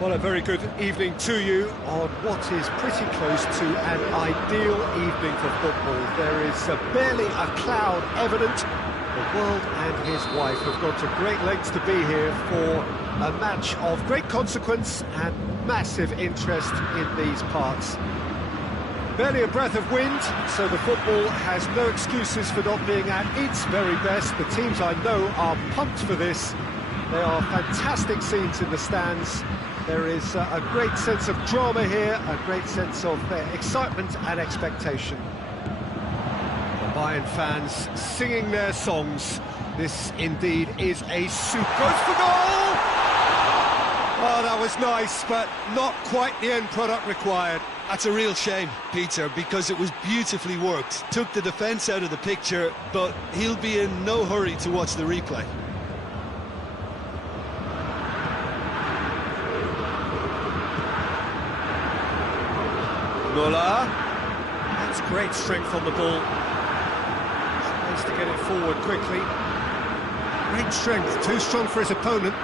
Well, a very good evening to you on what is pretty close to an ideal evening for football. There is barely a cloud evident. The world and his wife have gone to great lengths to be here for a match of great consequence and massive interest in these parts. Barely a breath of wind, so the football has no excuses for not being at its very best. The teams I know are pumped for this. There are fantastic scenes in the stands. There is a great sense of drama here, a great sense of excitement and expectation. The Bayern fans singing their songs. This indeed is a super... Goes for goal! Oh, that was nice, but not quite the end product required. That's a real shame, Peter, because it was beautifully worked. Took the defence out of the picture, but he'll be in no hurry to watch the replay. Muller. That's great strength on the ball. Tries to get it forward quickly. Great strength, too strong for his opponent.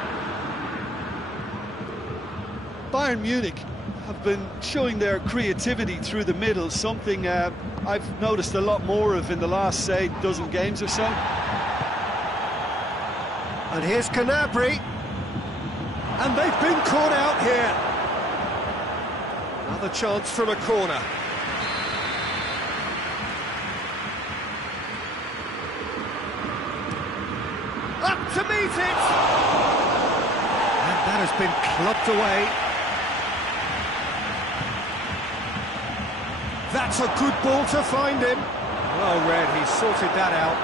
Bayern Munich have been showing their creativity through the middle, something I've noticed a lot more of in the last, say, dozen games or so. And here's Gnabry. And they've been caught out here. Another chance from a corner. Up to meet it! And that has been clubbed away. That's a good ball to find him. Well read, he sorted that out.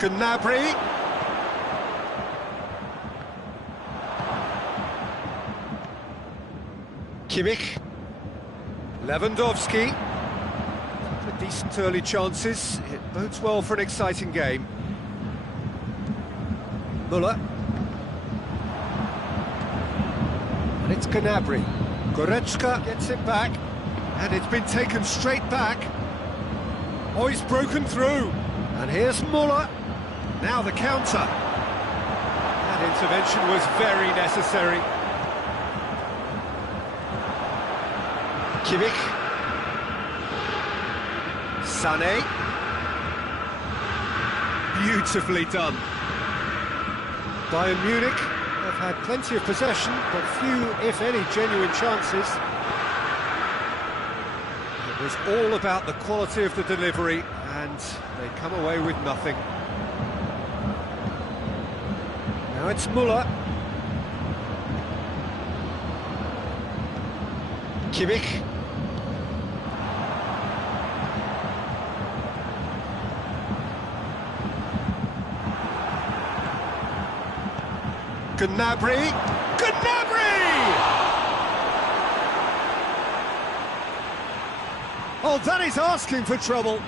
Gnabry. Kimmich. Lewandowski. Decent early chances. It bodes well for an exciting game. Muller. And it's Gnabry. Goretzka gets it back. And it's been taken straight back. Oh, he's broken through. And here's Muller. Now the counter. That intervention was very necessary. Kimmich. Sané. Beautifully done. Bayern Munich have had plenty of possession, but few, if any, genuine chances. It was all about the quality of the delivery, and they come away with nothing. Now it's Muller. Kimmich. Gnabry! Gnabry! Oh, that is asking for trouble.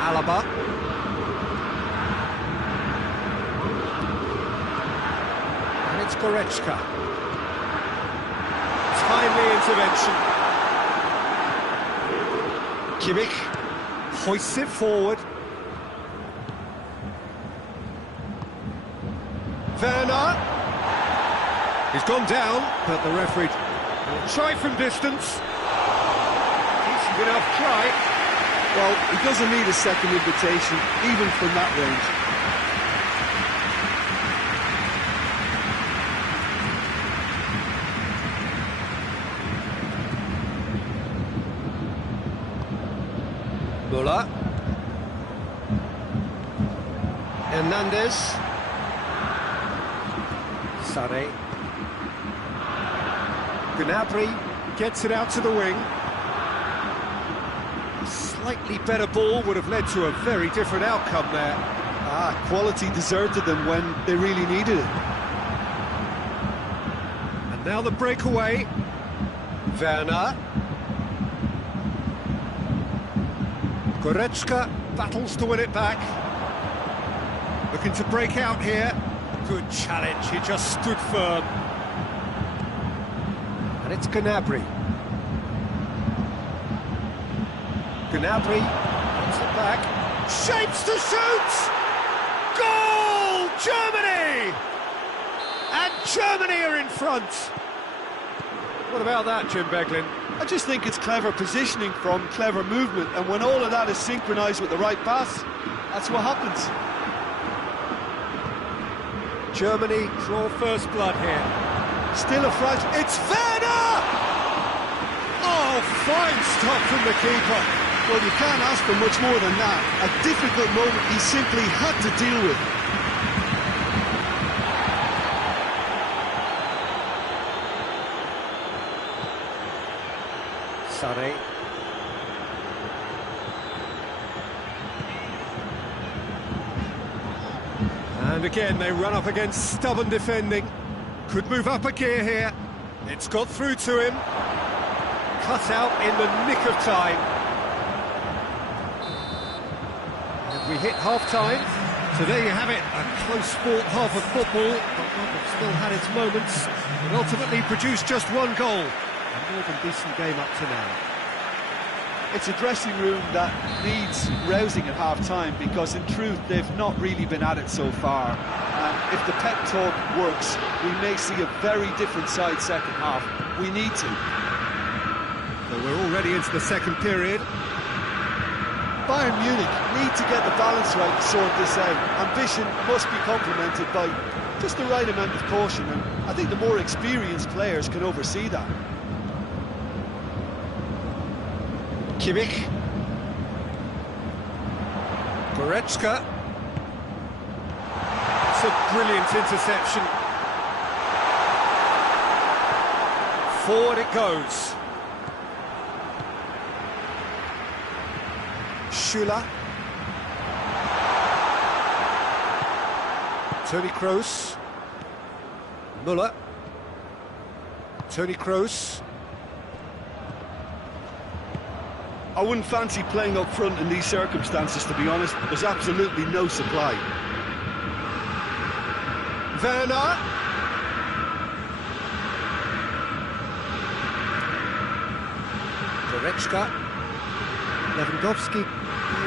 Alaba. And it's Goretzka. Timely intervention. Kimmich hoists it forward. Werner. He's gone down, but the referee will try from distance. Decent enough try. Well, he doesn't need a second invitation, even from that range. Muller. Hernandez. Sané. Gnabry gets it out to the wing. A slightly better ball would have led to a very different outcome there. Quality deserted them when they really needed it. And now the breakaway. Werner. Goretzka battles to win it back. Looking to break out here. Good challenge, he just stood firm. And it's Gnabry. Gnabry Wins it back. Shapes to shoot! Goal! Germany! And Germany are in front. What about that, Jim Beglin? I just think it's clever positioning from clever movement, and when all of that is synchronised with the right pass, that's what happens. Germany draw first blood here. Still a fragile... It's Werner! Oh, fine stop from the keeper. Well, you can't ask for much more than that. A difficult moment he simply had to deal with. Sané. And again, they run up against stubborn defending. Could move up a gear here. It's got through to him. Cut out in the nick of time. And we hit half-time. So there you have it, a close-fought half of football, but one that still had its moments, and ultimately produced just one goal. A more than decent game up to now. It's a dressing room that needs rousing at half-time, because in truth they've not really been at it so far. If the pep talk works, we may see a very different side second half. We need to. So we're already into the second period. Bayern Munich need to get the balance right to sort this out. Ambition must be complemented by just the right amount of caution, and I think the more experienced players can oversee that. Kimmich. Goretzka. It's a brilliant interception. Forward it goes. Schüller. Toni Kroos. Müller. Toni Kroos. I wouldn't fancy playing up front in these circumstances, to be honest. There's absolutely no supply. Werner. Goretzka. Lewandowski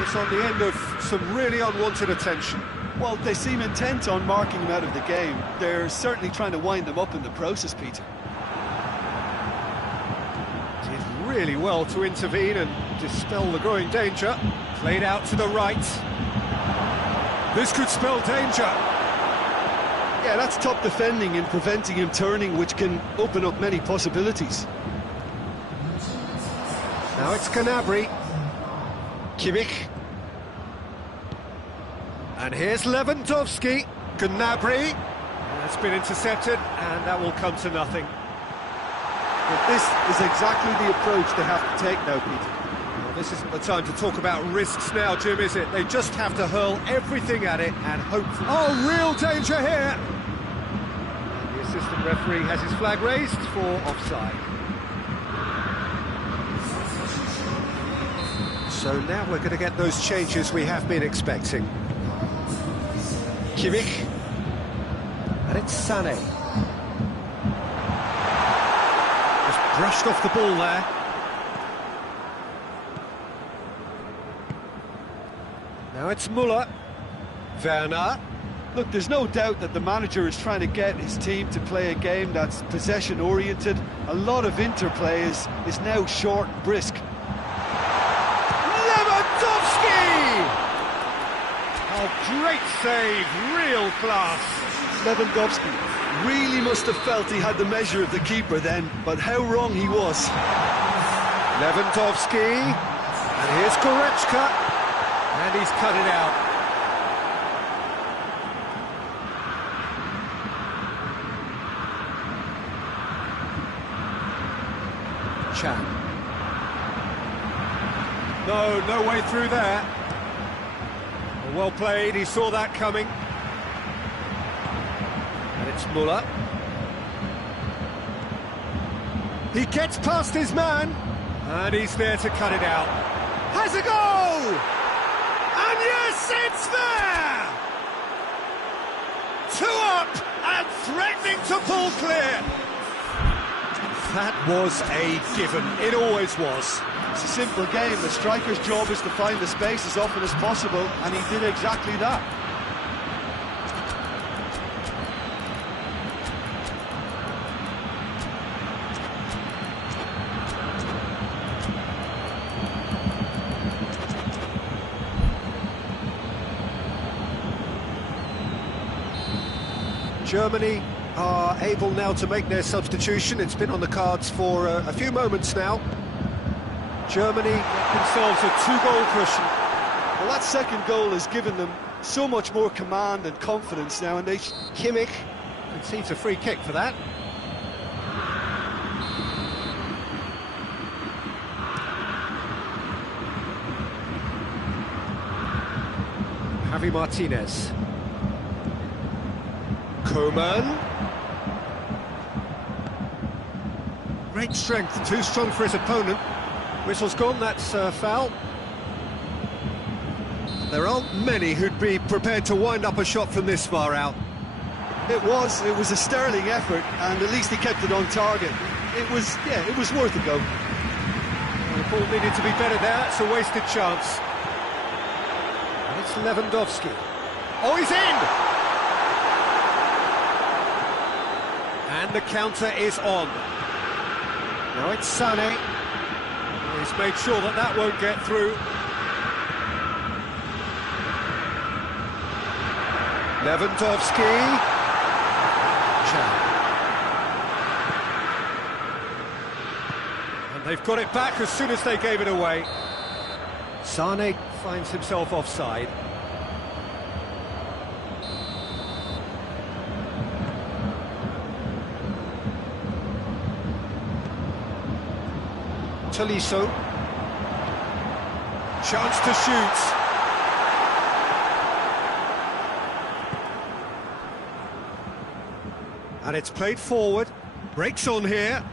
is on the end of some really unwanted attention. Well, they seem intent on marking him out of the game. They're certainly trying to wind him up in the process, Peter. Did really well to intervene and dispel the growing danger. Played out to the right. This could spell danger. Yeah, that's top defending and preventing him turning, which can open up many possibilities. Now it's Gnabry. Kimmich. And here's Lewandowski. Gnabry. That's been intercepted, and that will come to nothing. But this is exactly the approach they have to take now, Peter. Well, this isn't the time to talk about risks now, Jim, is it? They just have to hurl everything at it and hope for... Oh, real danger here! And the assistant referee has his flag raised for offside. So now we're going to get those changes we have been expecting. Kimmich. And it's Sané. Just brushed off the ball there. Now it's Müller. Werner. Look, there's no doubt that the manager is trying to get his team to play a game that's possession-oriented. A lot of interplay is now short and brisk. Oh, great save, real class. Lewandowski really must have felt he had the measure of the keeper then, but how wrong he was. Lewandowski, and here's Goretzka, and he's cut it out. Chan. No way through there. Well played, he saw that coming. And it's Müller. He gets past his man, and he's there to cut it out. Has a goal! And yes, it's there! 2 up and threatening to pull clear. That was a given, it always was. It's a simple game. The striker's job is to find the space as often as possible, and he did exactly that. Germany are able now to make their substitution. It's been on the cards for a few moments now. Germany get themselves a 2-goal cushion. Well, that second goal has given them so much more command and confidence now, and they... Kimmich concedes a free kick for that. Javi Martinez. Coman. Great strength, too strong for his opponent. Whistle's gone, that's a foul. There aren't many who'd be prepared to wind up a shot from this far out. It was a sterling effort, and at least he kept it on target. It was worth a go. The ball needed to be better there, it's a wasted chance. And it's Lewandowski. Oh, he's in! And the counter is on. Now it's Sané. He's made sure that that won't get through. Lewandowski. And they've got it back as soon as they gave it away. Sané finds himself offside. Tolisso. Chance to shoot. And it's played forward. Breaks on here.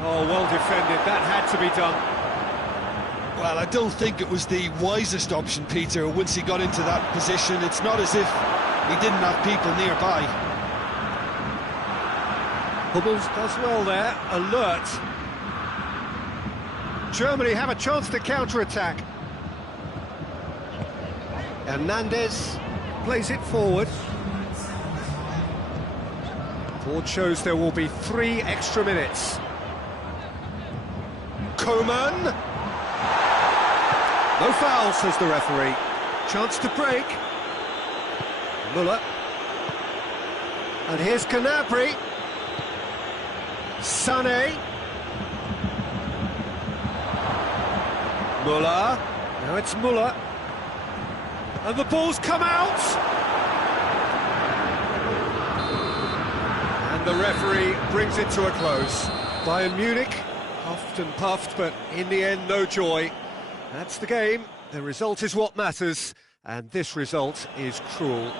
Oh, well defended. That had to be done. Well, I don't think it was the wisest option, Peter, once he got into that position. It's not as if he didn't have people nearby. Hummels does well there, alert. Germany have a chance to counter-attack. Hernandez plays it forward. Board shows there will be 3 extra minutes. Coman! No foul, says the referee. Chance to break. Müller. And here's Gnabry. Sané. Müller. Now it's Müller. And the ball's come out! And the referee brings it to a close. Bayern Munich, puffed and puffed, but in the end, no joy. That's the game. The result is what matters, and this result is cruel.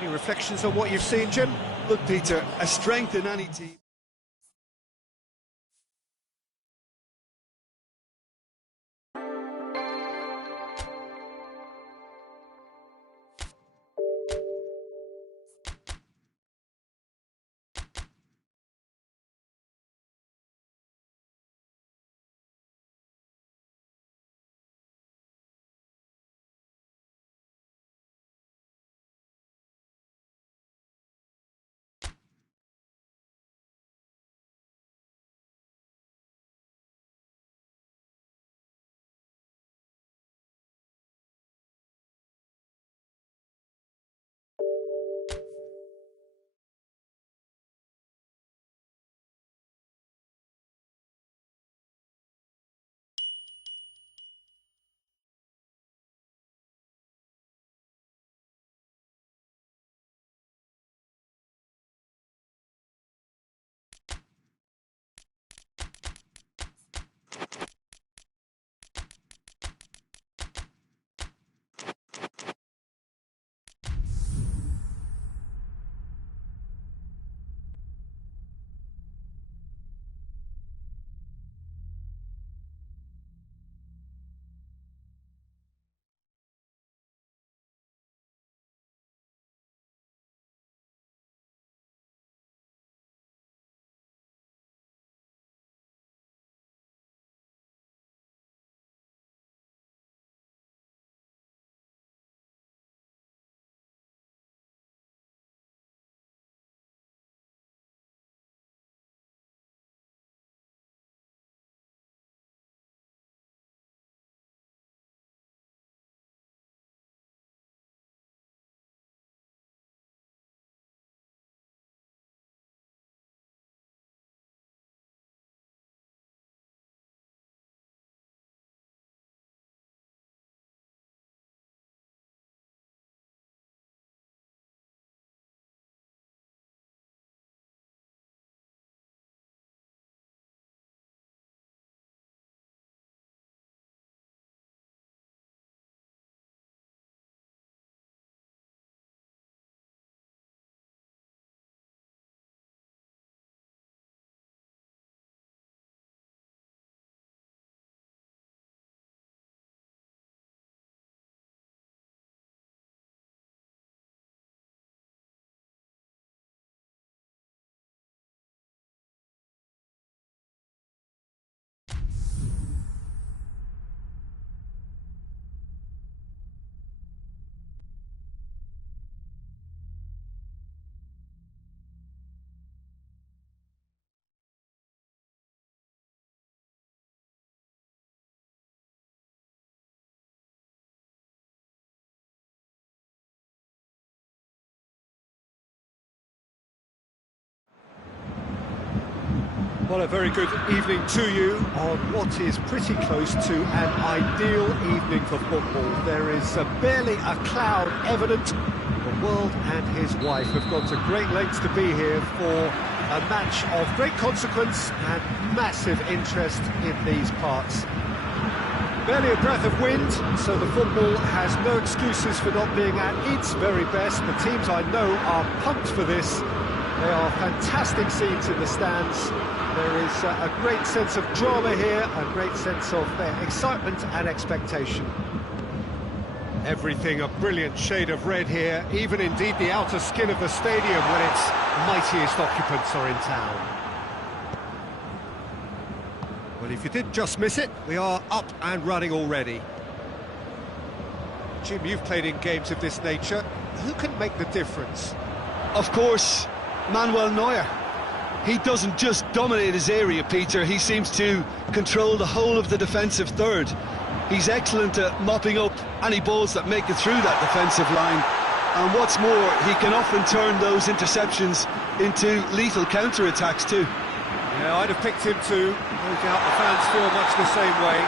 Any reflections on what you've seen, Jim? Look, Peter, a strength in any team. Well, a very good evening to you on what is pretty close to an ideal evening for football. There is barely a cloud evident. The world and his wife have gone to great lengths to be here for a match of great consequence and massive interest in these parts. Barely a breath of wind, so the football has no excuses for not being at its very best. The teams I know are pumped for this. They are fantastic scenes in the stands. There is a great sense of drama here, a great sense of excitement and expectation. Everything a brilliant shade of red here, even indeed the outer skin of the stadium when its mightiest occupants are in town. Well, if you did just miss it, we are up and running already. Jim, you've played in games of this nature. Who can make the difference? Of course, Manuel Neuer. He doesn't just dominate his area, Peter. He seems to control the whole of the defensive third. He's excellent at mopping up any balls that make it through that defensive line. And what's more, he can often turn those interceptions into lethal counter-attacks too. Yeah, I'd have picked him too. No doubt the fans feel much the same way.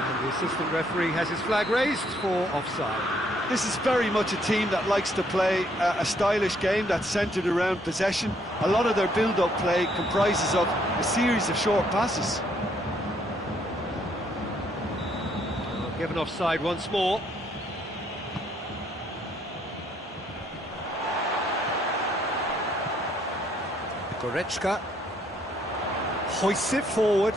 And the assistant referee has his flag raised for offside. This is very much a team that likes to play a stylish game that's centred around possession. A lot of their build-up play comprises of a series of short passes. Given offside once more. Goretzka hoists it forward.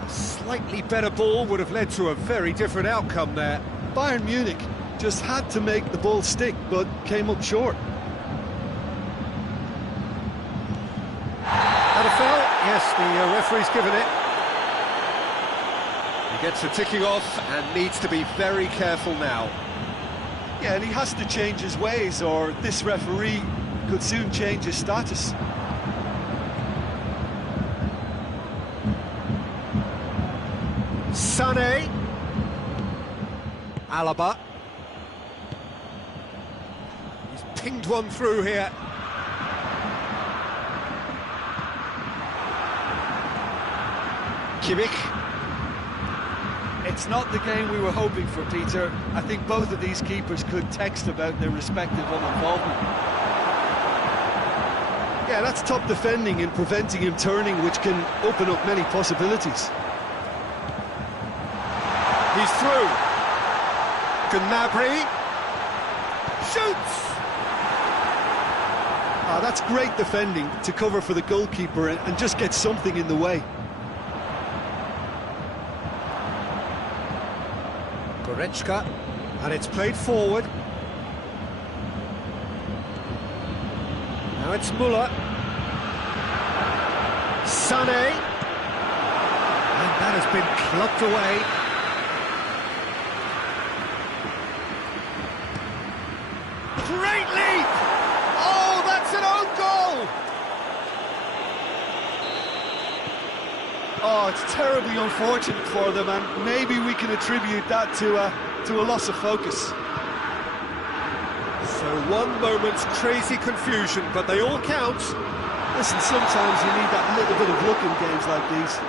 A slightly better ball would have led to a very different outcome there. Bayern Munich just had to make the ball stick, but came up short. And a foul? Yes, the referee's given it. He gets a ticking off and needs to be very careful now. Yeah, and he has to change his ways, or this referee could soon change his status. Sané. Alaba. He's pinged one through here. Kimmich. It's not the game we were hoping for, Peter. I think both of these keepers could text about their respective involvement. Yeah, that's top defending and preventing him turning, which can open up many possibilities. He's through. Gnabry shoots. That's great defending to cover for the goalkeeper and just get something in the way. Goretzka, and it's played forward. Now it's Müller. Sané. And that has been clubbed away. Great leap! Oh, that's an own goal! Oh, it's terribly unfortunate for them, and maybe we can attribute that to a loss of focus. So one moment's crazy confusion, but they all count. Listen, sometimes you need that little bit of luck in games like these.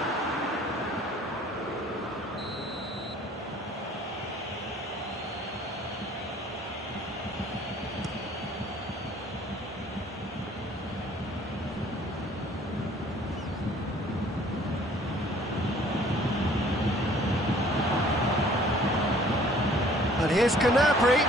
And here's Gnabry.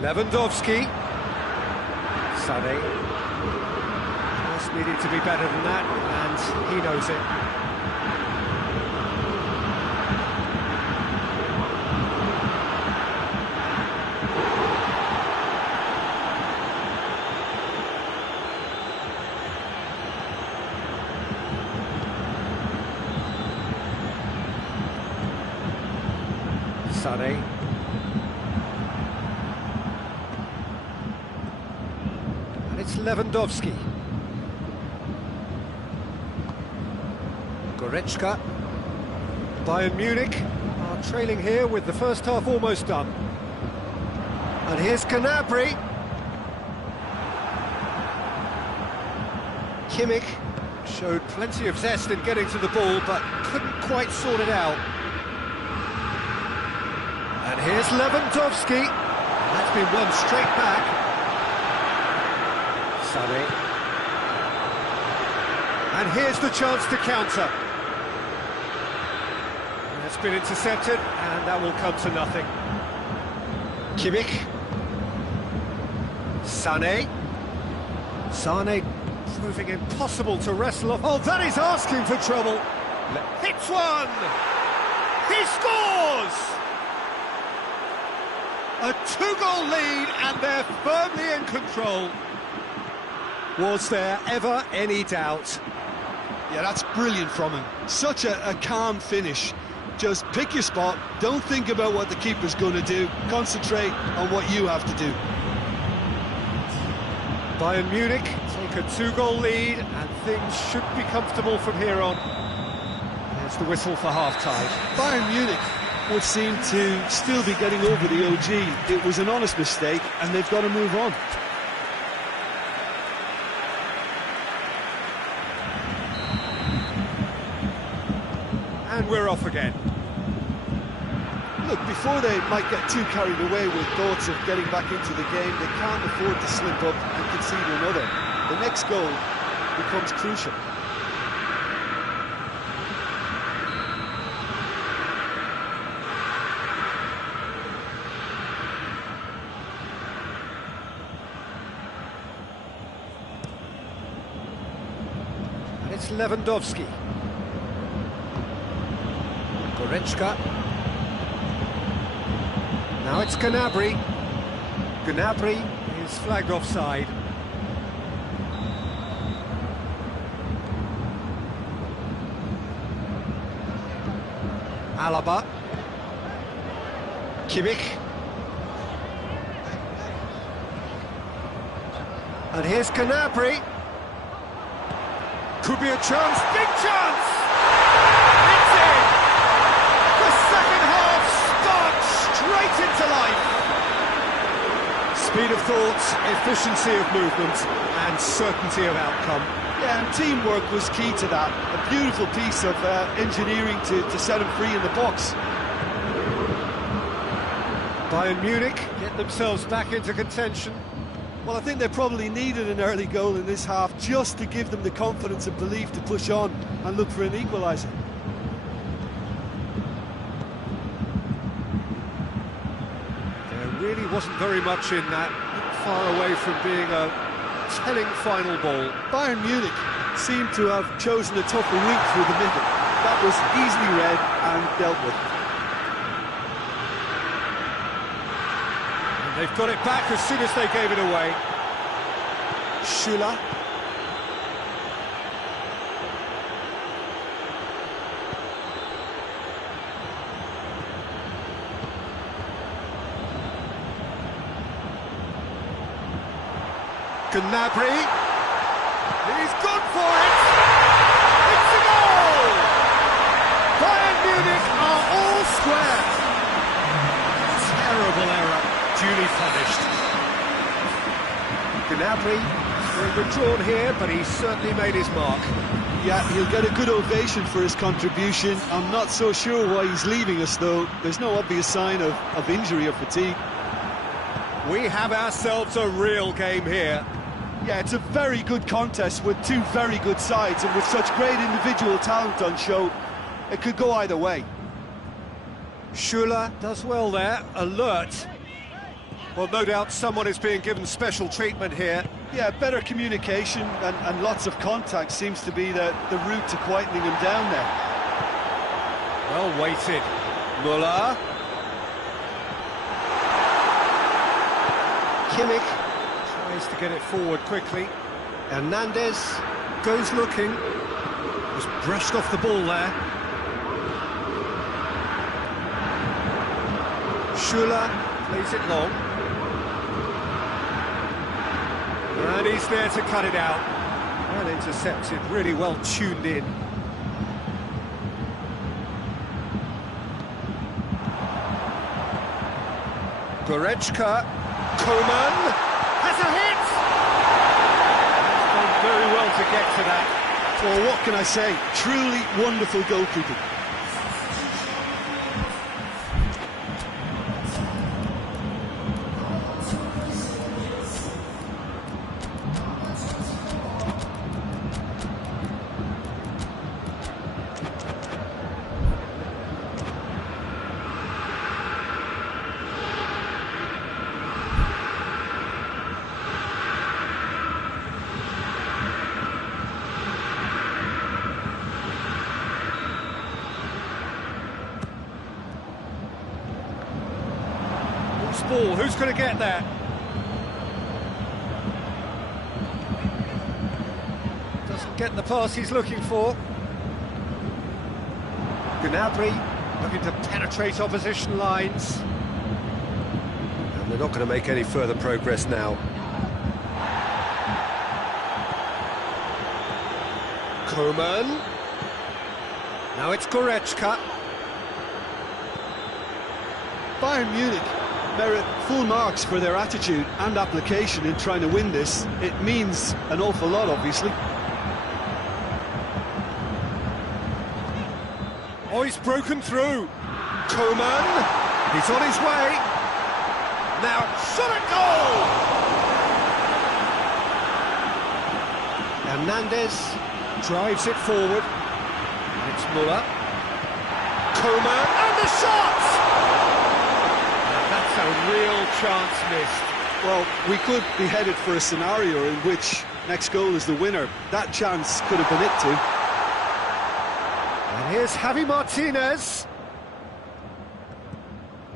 Lewandowski. Sané. Just needed to be better than that, and he knows it. Sané. And it's Lewandowski. Goretzka. Bayern Munich are trailing here with the first half almost done. And here's Gnabry. Kimmich showed plenty of zest in getting to the ball, but couldn't quite sort it out. And here's Lewandowski. That's been won straight back. Sané. And here's the chance to counter. And it's been intercepted, and that will come to nothing. Kimmich. Sané. Sané proving impossible to wrestle off. Oh, that is asking for trouble. Hits one! He scores! A two-goal lead, and they're firmly in control. Was there ever any doubt? Yeah, that's brilliant from him. Such a calm finish. Just pick your spot, don't think about what the keeper's going to do, concentrate on what you have to do. Bayern Munich take a two-goal lead, and things should be comfortable from here on. There's the whistle for half-time. Bayern Munich would seem to still be getting over the OG. It was an honest mistake, and they've got to move on. And we're off again. Look, before they might get too carried away with thoughts of getting back into the game, they can't afford to slip up and concede another. The next goal becomes crucial. And it's Lewandowski. Goretzka. Now it's Gnabry. Gnabry is flagged offside. Alaba. Kimmich. And here's Gnabry. Could be a chance, big chance! It's in! The second half starts straight into life. Speed of thought, efficiency of movement, and certainty of outcome. Yeah, and teamwork was key to that. A beautiful piece of engineering to set him free in the box. Bayern Munich get themselves back into contention. Well, I think they probably needed an early goal in this half just to give them the confidence and belief to push on and look for an equaliser. There really wasn't very much in that, far away from being a telling final ball. Bayern Munich seemed to have chosen a tougher route through the middle. That was easily read and dealt with. They've got it back as soon as they gave it away. Schüller. Gnabry. He's gone for it. It's a goal! Bayern Munich are all square. Terrible error. Duly punished. Gnabry withdrawn here, but he's certainly made his mark. Yeah, he'll get a good ovation for his contribution. I'm not so sure why he's leaving us, though. There's no obvious sign of injury or fatigue. We have ourselves a real game here. Yeah, it's a very good contest with two very good sides, and with such great individual talent on show, it could go either way. Schüller does well there, alert. Well, no doubt someone is being given special treatment here. Yeah, better communication and lots of contact seems to be the route to quietening him down there. Well weighted. Müller. Kimmich tries to get it forward quickly. Hernandez goes looking. Was brushed off the ball there. Schüller plays it long. And he's there to cut it out. Well intercepted, really well tuned in. Goretzka, Koeman, has a hit! He's done very well to get to that. Well, what can I say? Truly wonderful goalkeeping. Ball, who's going to get there? Doesn't get the pass he's looking for. Gnabry looking to penetrate opposition lines. And they're not going to make any further progress now. Koeman. Now it's Goretzka. Bayern Munich merit full marks for their attitude and application in trying to win this. It means an awful lot, obviously. Oh, he's broken through. Koeman, he's on his way. Now, shot at goal! Hernandez drives it forward. It's Müller. Koeman, and the shot! That's a real chance missed. Well, we could be headed for a scenario in which next goal is the winner. That chance could have been it too. And here's Javi Martinez.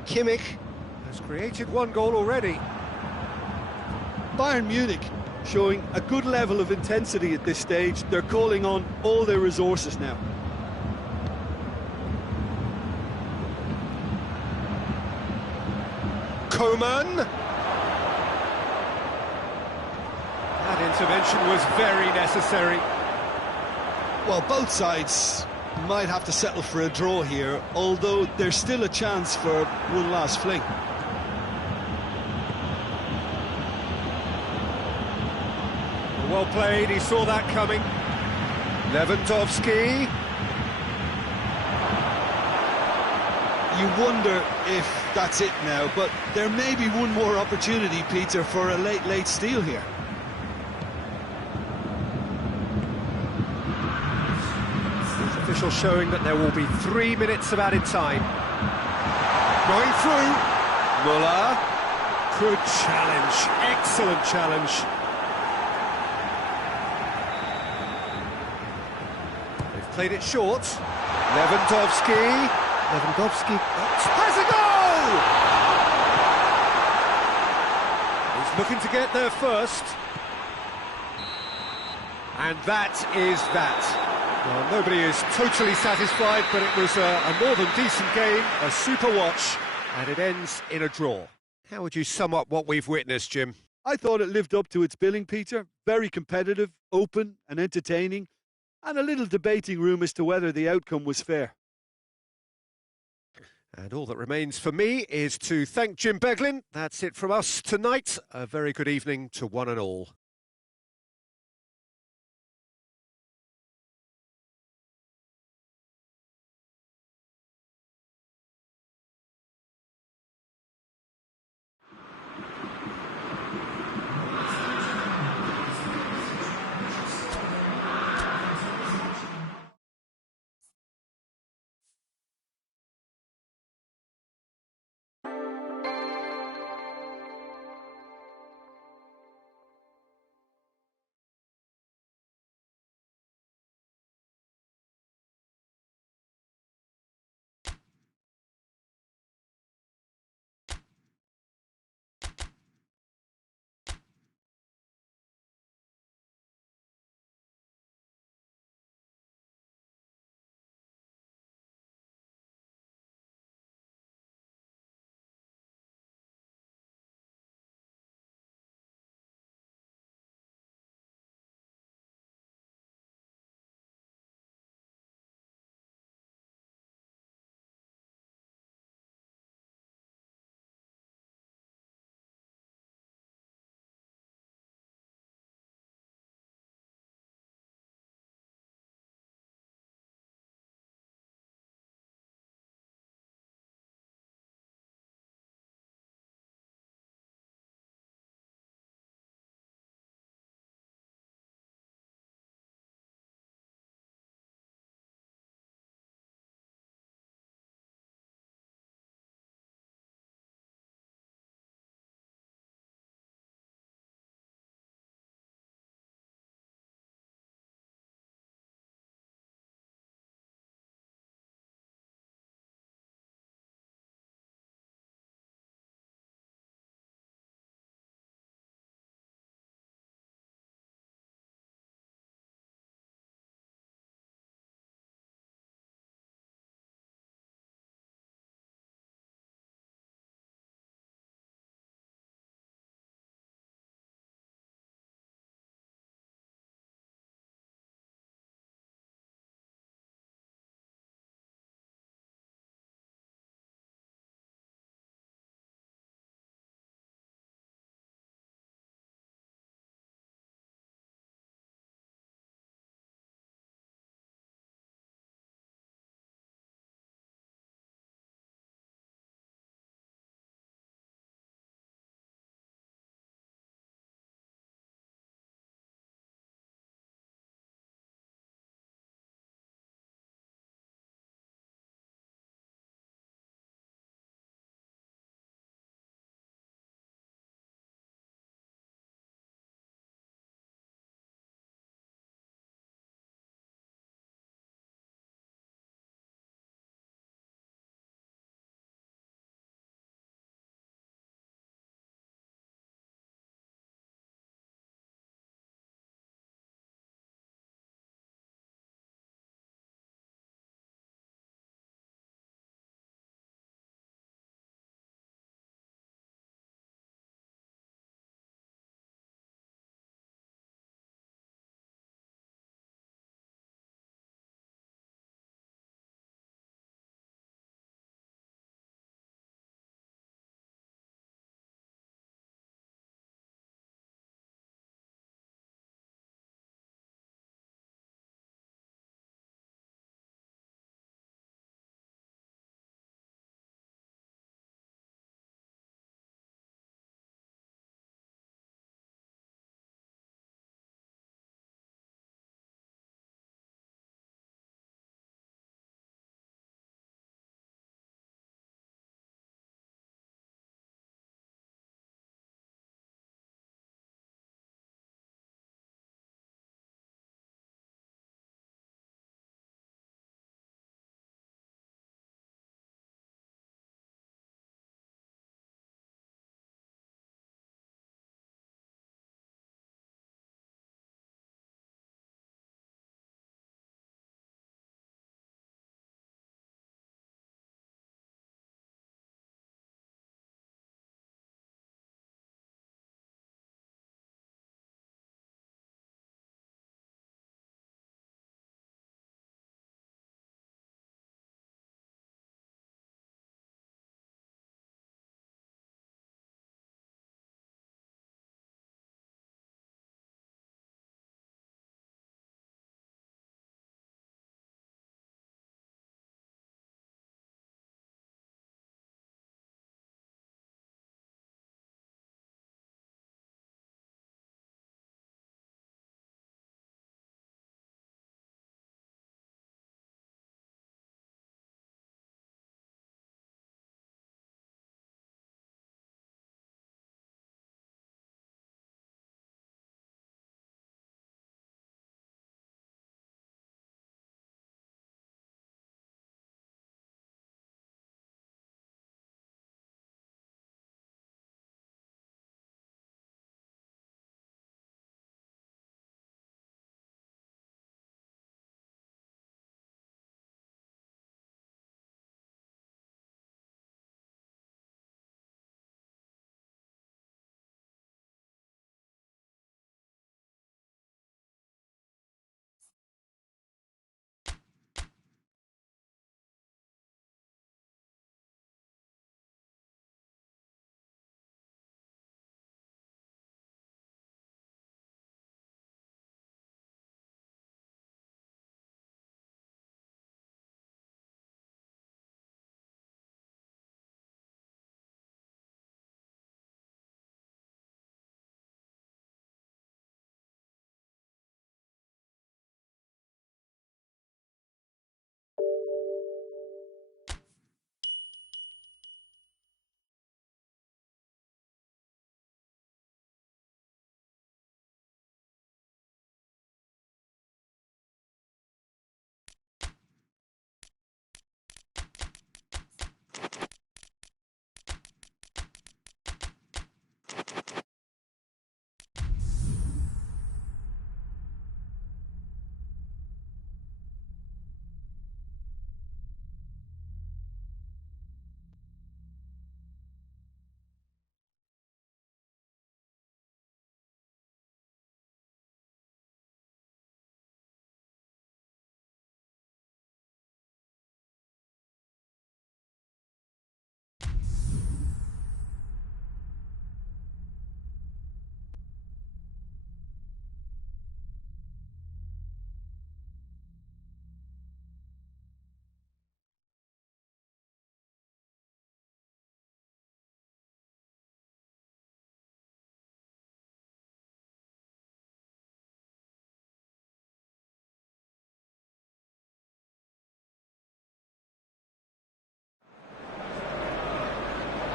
Kimmich has created one goal already. Bayern Munich showing a good level of intensity at this stage. They're calling on all their resources now. Koeman. That intervention was very necessary. Well, both sides might have to settle for a draw here, although there's still a chance for one last fling. Well played, he saw that coming. Lewandowski. You wonder if that's it now, but there may be one more opportunity, Peter, for a late steal here. The official showing that there will be 3 minutes of added time. Going through. Müller. Good challenge. Excellent challenge. They've played it short. Lewandowski. Lewandowski has a goal! He's looking to get there first. And that is that. Well, nobody is totally satisfied, but it was a more than decent game, a super watch, and it ends in a draw. How would you sum up what we've witnessed, Jim? I thought it lived up to its billing, Peter. Very competitive, open and entertaining, and a little debating room as to whether the outcome was fair. And all that remains for me is to thank Jim Beglin. That's it from us tonight. A very good evening to one and all.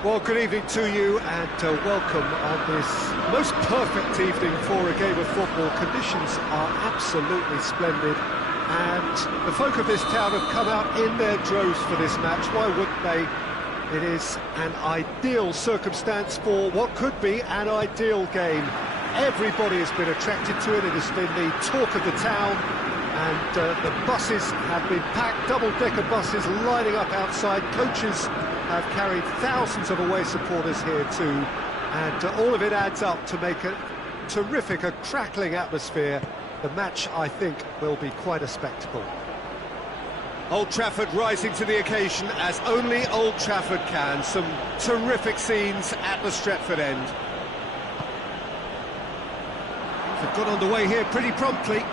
Well, good evening to you and welcome on this most perfect evening for a game of football. Conditions are absolutely splendid and the folk of this town have come out in their droves for this match. Why wouldn't they? It is an ideal circumstance for what could be an ideal game. Everybody has been attracted to it. It has been the talk of the town, and the buses have been packed, double-decker buses lining up outside. Coaches have carried thousands of away supporters here too, and all of it adds up to make a terrific, a crackling atmosphere. The match, I think, will be quite a spectacle. Old Trafford rising to the occasion as only Old Trafford can. Some terrific scenes at the Stretford end. They've got underway here pretty promptly.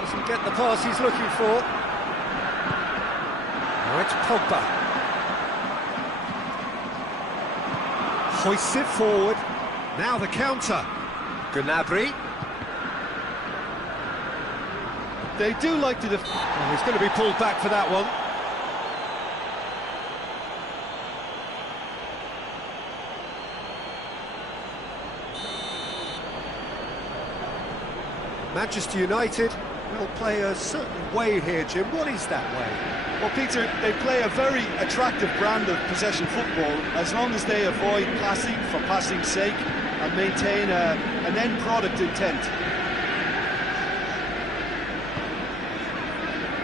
Doesn't get the pass he's looking for. Now it's Pogba. Hoists it forward. Now the counter. Gnabry. They do like to Oh, he's going to be pulled back for that one. Manchester United will play a certain way here, Jim. What is that way? Well, Peter, they play a very attractive brand of possession football as long as they avoid passing for passing's sake and maintain an end product intent.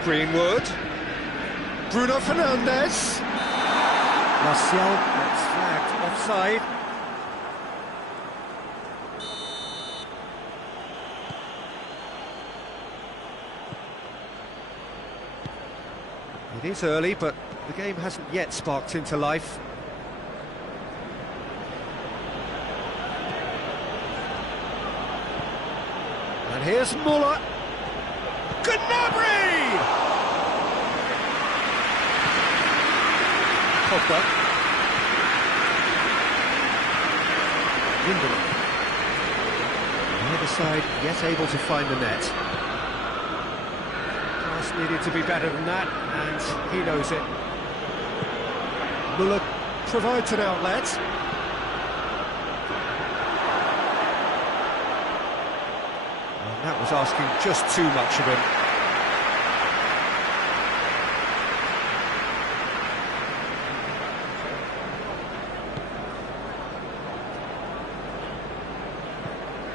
Greenwood. Bruno Fernandes. Martial gets flagged offside. It is early, but the game hasn't yet sparked into life. And here's Muller. Gnabry! Pogba. Lindelof. On either side, yet able to find the net. Pass needed to be better than that, and he knows it. Muller provides an outlet. And that was asking just too much of him.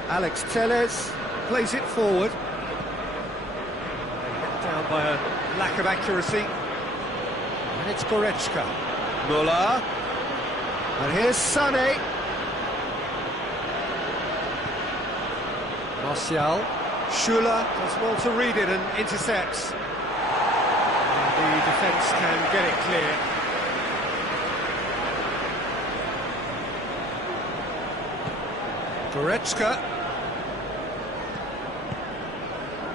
Alex Telles plays it forward. Let down by a lack of accuracy. And it's Goretzka. Muller. And here's Sané. Martial. Schuller does well to read it and intercepts. And the defence can get it clear. Goretzka.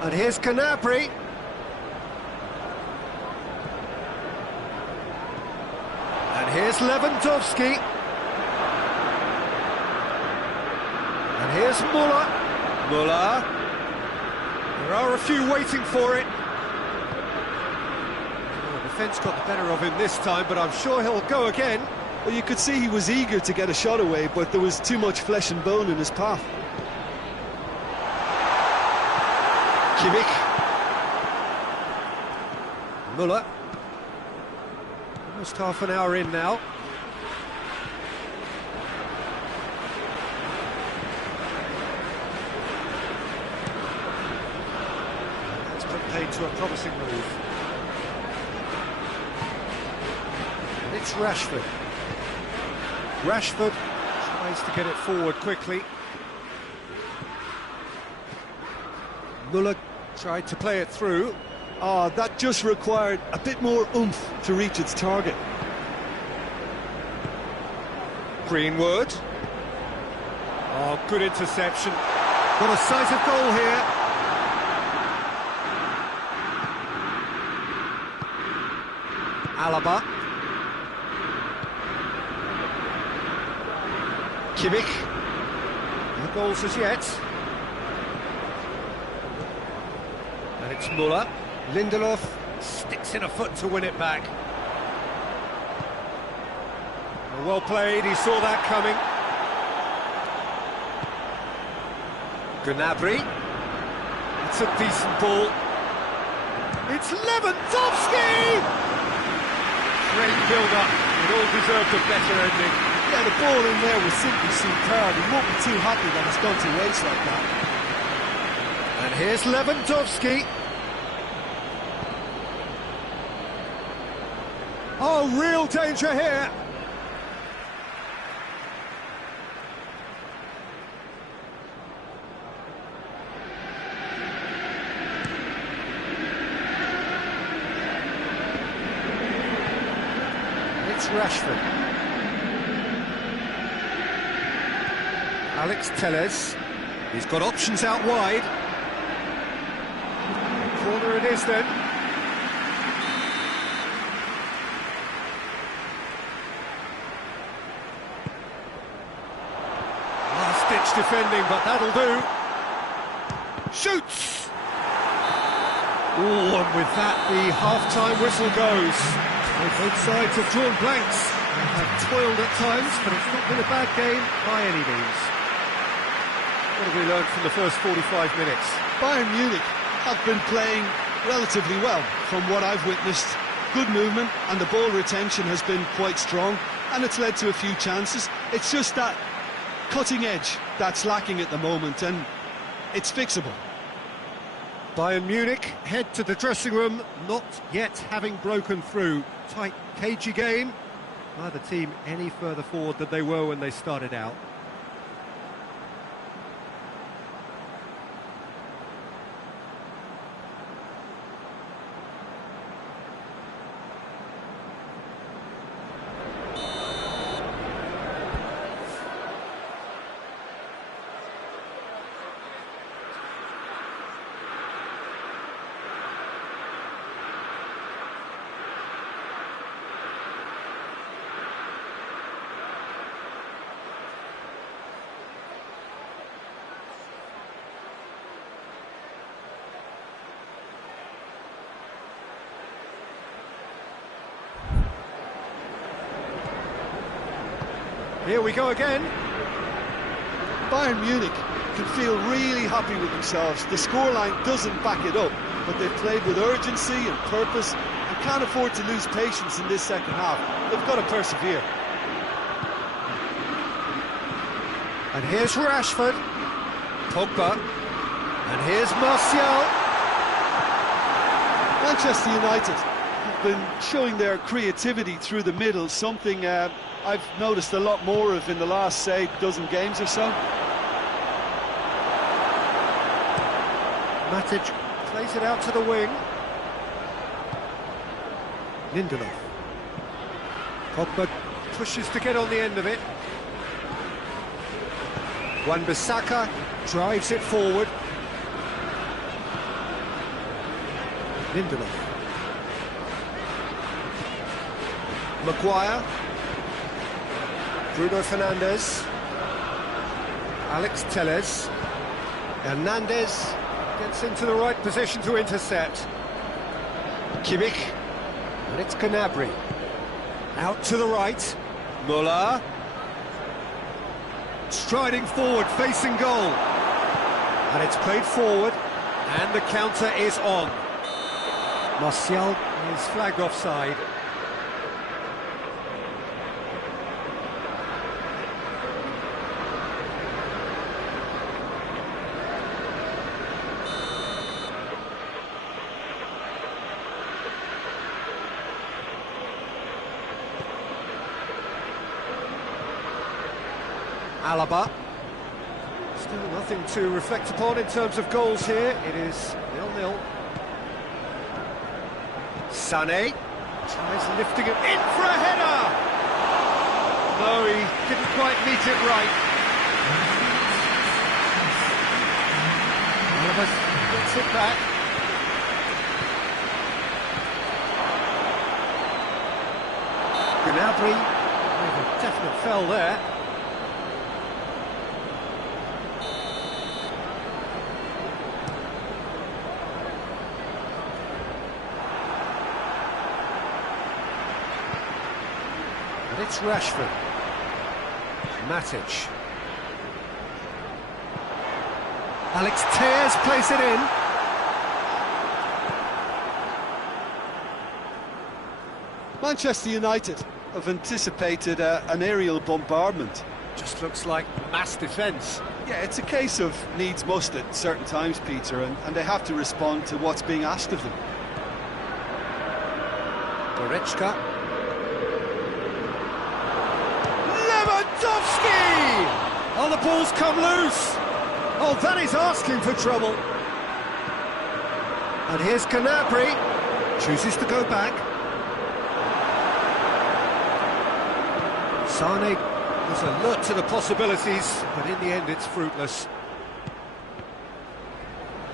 And here's Gnabry. And here's Lewandowski. And here's Muller. Muller. There are a few waiting for it. Oh, the defence got the better of him this time, but I'm sure he'll go again. Well, you could see he was eager to get a shot away, but there was too much flesh and bone in his path. Kimmich. Muller. Almost half an hour in now. That's put paid to a promising move. And it's Rashford. Rashford tries to get it forward quickly. Muller tried to play it through. Oh, that just required a bit more oomph to reach its target. Greenwood. Oh, good interception. What a sight of goal here. Alaba. Kimmich. No goals as yet. And it's Muller. Lindelof sticks in a foot to win it back. Well played, he saw that coming. Gnabry. It's a decent ball. It's Lewandowski! Great build-up. It all deserved a better ending. Yeah, the ball in there was simply superb. He won't be too happy that it's gone to waste like that. And here's Lewandowski. Oh, real danger here. It's Rashford. Alex Telles. He's got options out wide. Corner it is then. Last-ditch defending, but that'll do. Shoots! Oh, and with that, the half-time whistle goes. Both sides have drawn blanks and have toiled at times, but it's not been a bad game by any means. What have we learned from the first 45 minutes? Bayern Munich have been playing relatively well from what I've witnessed. Good movement and the ball retention has been quite strong and it's led to a few chances. It's just that cutting edge that's lacking at the moment and it's fixable. Bayern Munich head to the dressing room, not yet having broken through. Tight, cagey game. Neither team any further forward than they were when they started out. Here we go again. Bayern Munich can feel really happy with themselves. The scoreline doesn't back it up, but they've played with urgency and purpose and can't afford to lose patience in this second half. They've got to persevere. And here's Rashford. Pogba. And here's Martial. Manchester United have been showing their creativity through the middle, something I've noticed a lot more of in the last, say, dozen games or so. Matic plays it out to the wing. Lindelof. Pogba pushes to get on the end of it. Wan-Bissaka drives it forward. Lindelof. Maguire. Bruno Fernandes. Alex Telles. Hernandez gets into the right position to intercept. Kimmich. And it's Gnabry. Out to the right. Muller. Striding forward, facing goal. And it's played forward. And the counter is on. Martial is flagged offside. Alaba. Still nothing to reflect upon in terms of goals here. It is 0-0. Sané tries lifting it in for a header. No, he didn't quite meet it right. Alaba gets it back. Gnabry with a definite foul there. And it's Rashford. Matic. Alex Telles plays it in. Manchester United have anticipated an aerial bombardment. Just looks like mass defence. Yeah, it's a case of needs must at certain times, Peter, and they have to respond to what's being asked of them. Goretzka. Lewandowski! Oh, the ball's come loose! Oh, that is asking for trouble. And here's Gnabry. Chooses to go back. Sane was alert to the possibilities, but in the end it's fruitless.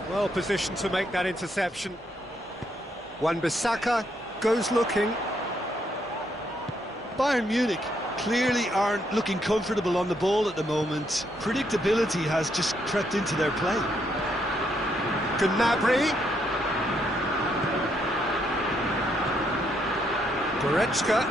Well positioned to make that interception. Wan-Bissaka goes looking. Bayern Munich clearly aren't looking comfortable on the ball at the moment. Predictability has just crept into their play. Gnabry. Goretzka.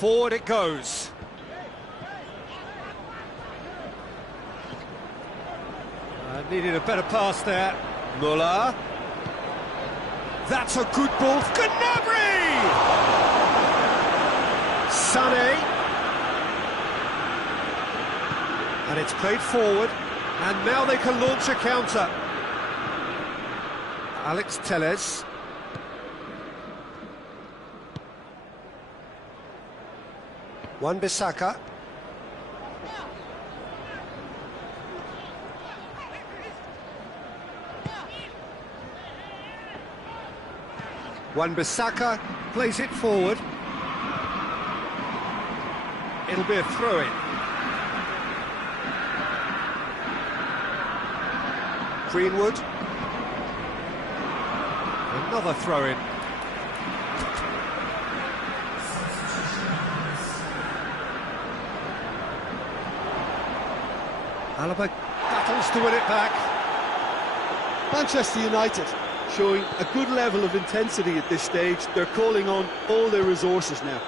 Forward it goes. Needed a better pass there. Muller. That's a good ball. Gnabry! Sané. And it's played forward. And now they can launch a counter. Alex Telles. Wan-Bissaka. Wan-Bissaka plays it forward. It'll be a throw-in. Greenwood. Another throw-in. Alaba battles to win it back. Manchester United showing a good level of intensity at this stage. They're calling on all their resources now.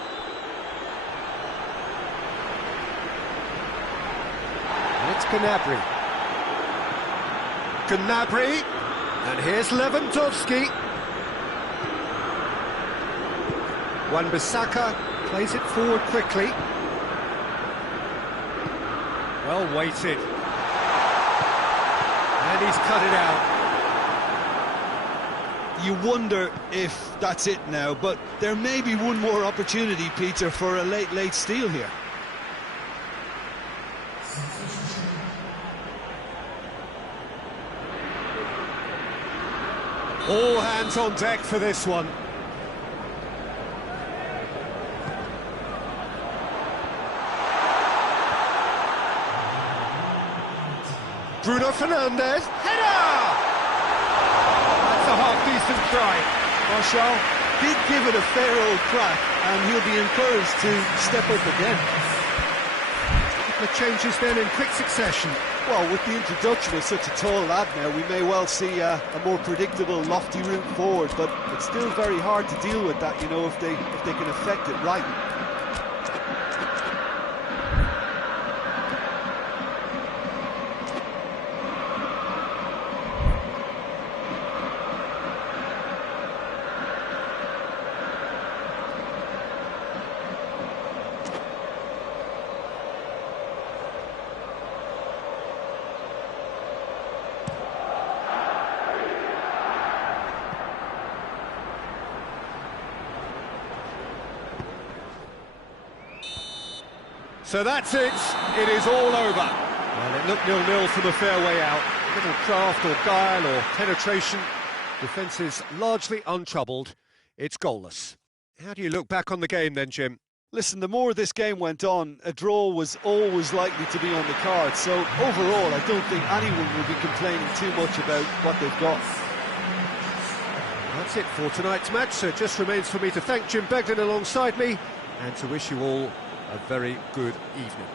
And it's Gnabry. Gnabry. And here's Lewandowski. Wan-Bissaka plays it forward quickly. Well weighted. And he's cut it out. You wonder if that's it now, but there may be one more opportunity, Peter, for a late steal here. All hands on deck for this one. Bruno Fernandes, header! That's a half-decent try. Marshall did give it a fair old crack, and he'll be encouraged to step up again. A couple of changes then in quick succession. Well, with the introduction of such a tall lad now, we may well see a more predictable, lofty route forward, but it's still very hard to deal with that, you know, if they can affect it right. So that's it. It is all over. Well, it looked 0-0 from a fair way out. Little craft or guile or penetration. Defence is largely untroubled. It's goalless. How do you look back on the game then, Jim? Listen, the more this game went on, a draw was always likely to be on the card. So overall, I don't think anyone will be complaining too much about what they've got. That's it for tonight's match. So it just remains for me to thank Jim Beglin alongside me and to wish you all a very good evening.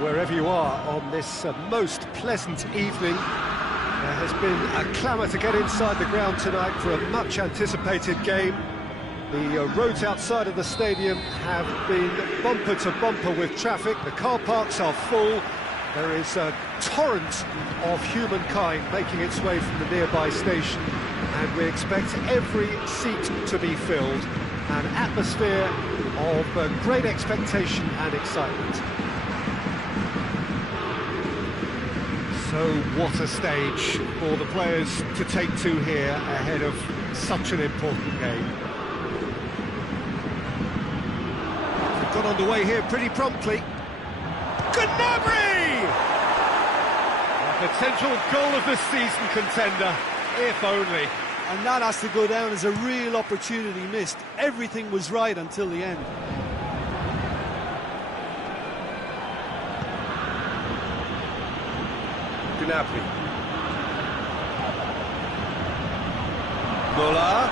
wherever you are on this most pleasant evening. There has been a clamour to get inside the ground tonight for a much-anticipated game. The roads outside of the stadium have been bumper to bumper with traffic. The car parks are full. There is a torrent of humankind making its way from the nearby station, and we expect every seat to be filled. An atmosphere of great expectation and excitement. So what a stage for the players to take to here ahead of such an important game. They've got underway here pretty promptly. Gnabry! A potential goal of the season contender, if only. And that has to go down as a real opportunity missed. Everything was right until the end. Gnabry. Müller.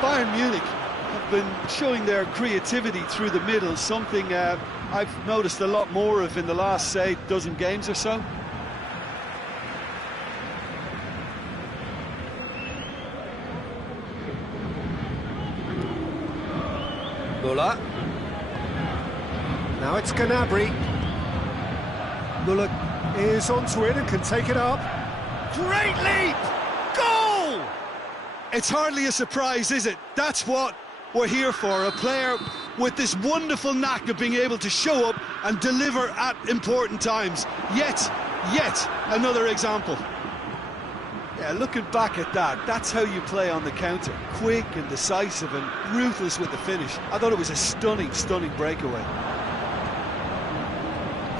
Bayern Munich have been showing their creativity through the middle, something I've noticed a lot more of in the last, say, dozen games or so. Müller. Now it's Gnabry. Müller is onto it and can take it up. Great leap! Goal! It's hardly a surprise, is it? That's what we're here for, a player with this wonderful knack of being able to show up and deliver at important times. Yet another example. Yeah, looking back at that, that's how you play on the counter. Quick and decisive and ruthless with the finish. I thought it was a stunning breakaway.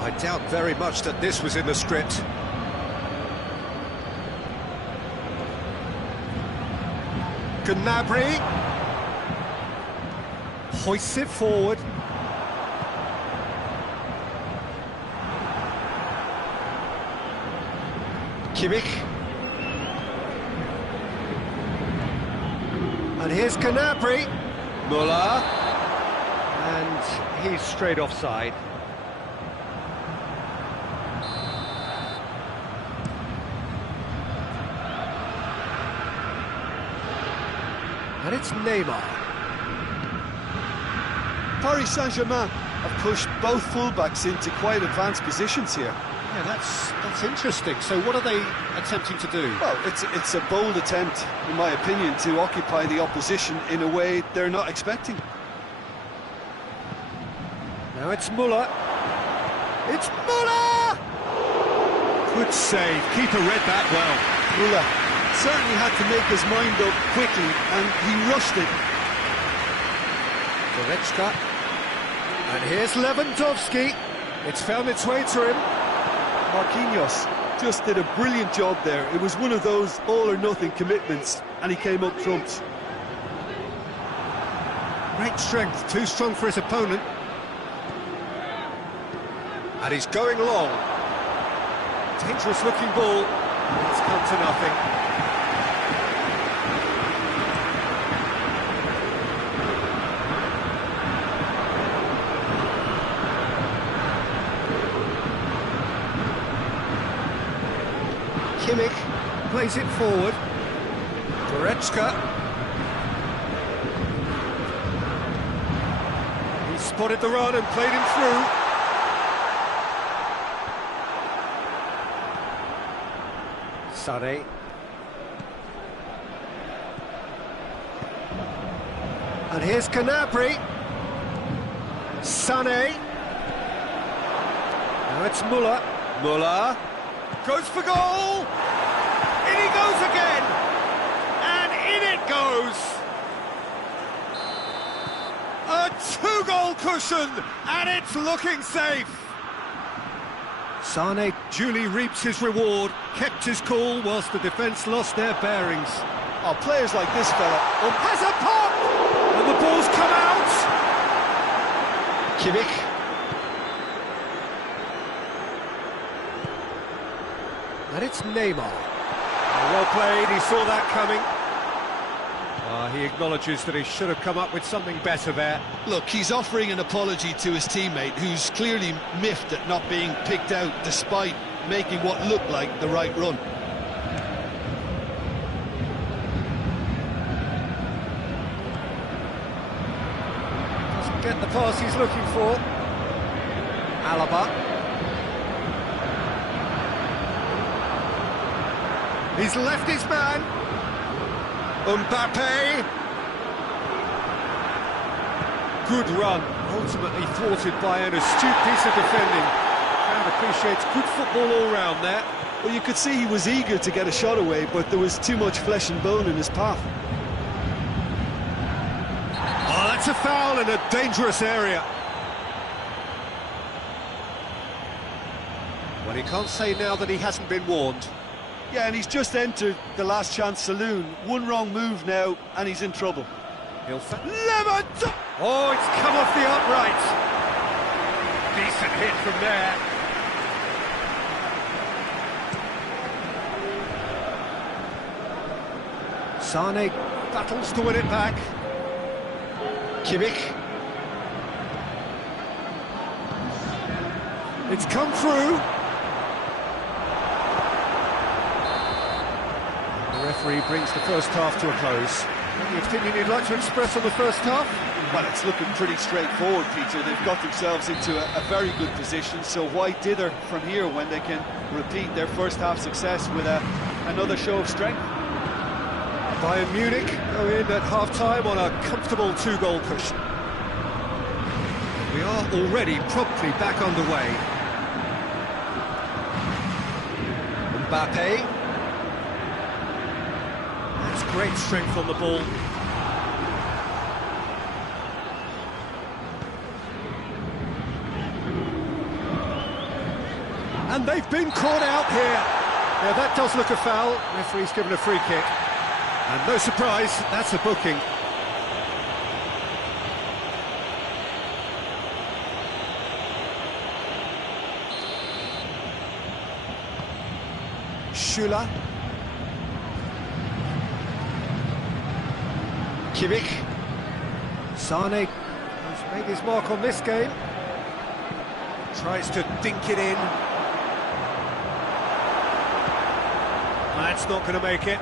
I doubt very much that this was in the script. Gnabry hoists it forward. Kimmich. And here's Gnabry. Müller. And he's straight offside. And it's Neymar. Paris Saint-Germain have pushed both fullbacks into quite advanced positions here. Yeah, that's interesting. So what are they attempting to do? Well, it's a bold attempt, in my opinion, to occupy the opposition in a way they're not expecting. Now it's Müller. It's Müller! Good save. Keeper read that well. Müller certainly had to make his mind up quickly, and he rushed it. Goretzka. And here's Lewandowski. It's found its way to him. Marquinhos just did a brilliant job there. It was one of those all-or-nothing commitments, and he came up trumps. Great strength, too strong for his opponent. And he's going long. Dangerous-looking ball. It's come to nothing. Kimmich plays it forward. Goretzka. He spotted the run and played him through. Sané. And here's Gnabry. Sané. Now it's Müller. Müller. Goes for goal! In he goes again! And in it goes! A two-goal cushion, and it's looking safe! Sané duly reaps his reward, kept his cool whilst the defence lost their bearings. Oh, players like this fella Has a pop! And the ball's come out! Kimmich. And it's Neymar. Well played, he saw that coming. He acknowledges that he should have come up with something better there. Look, he's offering an apology to his teammate, who's clearly miffed at not being picked out despite making what looked like the right run. Doesn't get the pass he's looking for. Alaba. He's left his man. Mbappe. Good run, ultimately thwarted by an astute piece of defending. Crowd appreciates good football all round there. Well, you could see he was eager to get a shot away, but there was too much flesh and bone in his path. Oh, that's a foul in a dangerous area. Well, he can't say now that he hasn't been warned. Yeah, and he's just entered the last chance saloon. One wrong move now, and he's in trouble. He'll Oh, it's come off the upright. Decent hit from there. Sane battles to win it back. Kimmich. It's come through. The referee brings the first half to a close. Any opinion you'd like to express on the first half? Well, it's looking pretty straightforward, Peter. They've got themselves into a very good position, so why dither from here when they can repeat their first half success with another show of strength? Bayern Munich go in at half-time on a comfortable 2-goal cushion. We are already promptly back underway. Mbappe. That's great strength on the ball. And they've been caught out here. Yeah, that does look a foul. Referee's given a free kick. And no surprise, that's a booking. Schüller. Kimmich. Sane has made his mark on this game. Tries to dink it in. That's not going to make it.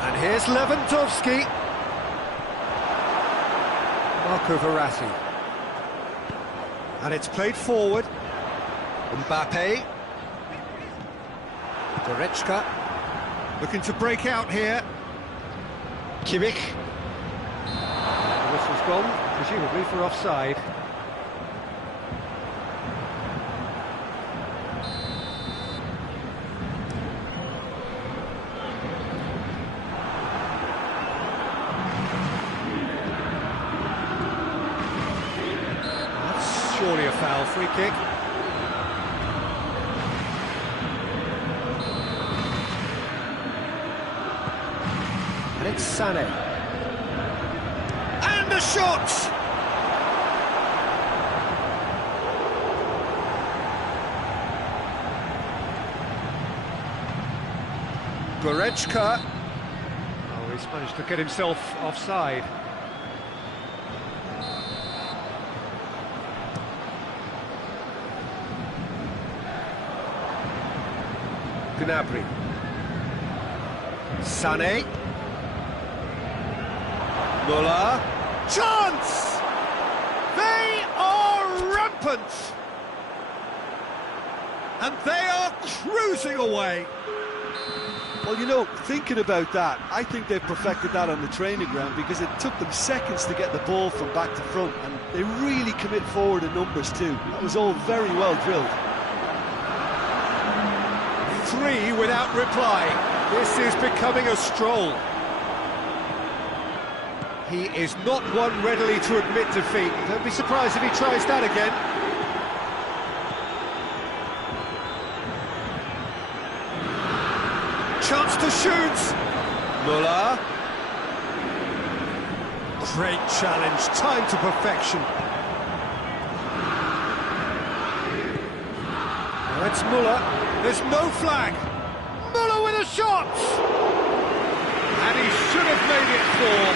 And here's Lewandowski. Marco Verratti. And it's played forward. Mbappe. Goretzka. Looking to break out here. Kimmich. The whistle's gone, presumably for offside. Surely a foul, free kick. And it's Sane. And a shot! Goretzka. Oh, he's managed to get himself offside. Gnabry. Sané. Müller. Chance! They are rampant! And they are cruising away. Well, you know, thinking about that, I think they've perfected that on the training ground because it took them seconds to get the ball from back to front, and they really commit forward in numbers too. That was all very well drilled. 3 without reply. This is becoming a stroll. He is not one readily to admit defeat. Don't be surprised if he tries that again. Chance to shoot. Müller. Great challenge, time to perfection. Now it's Müller. There's no flag. Müller with a shot! And he shoots. should have made it 4.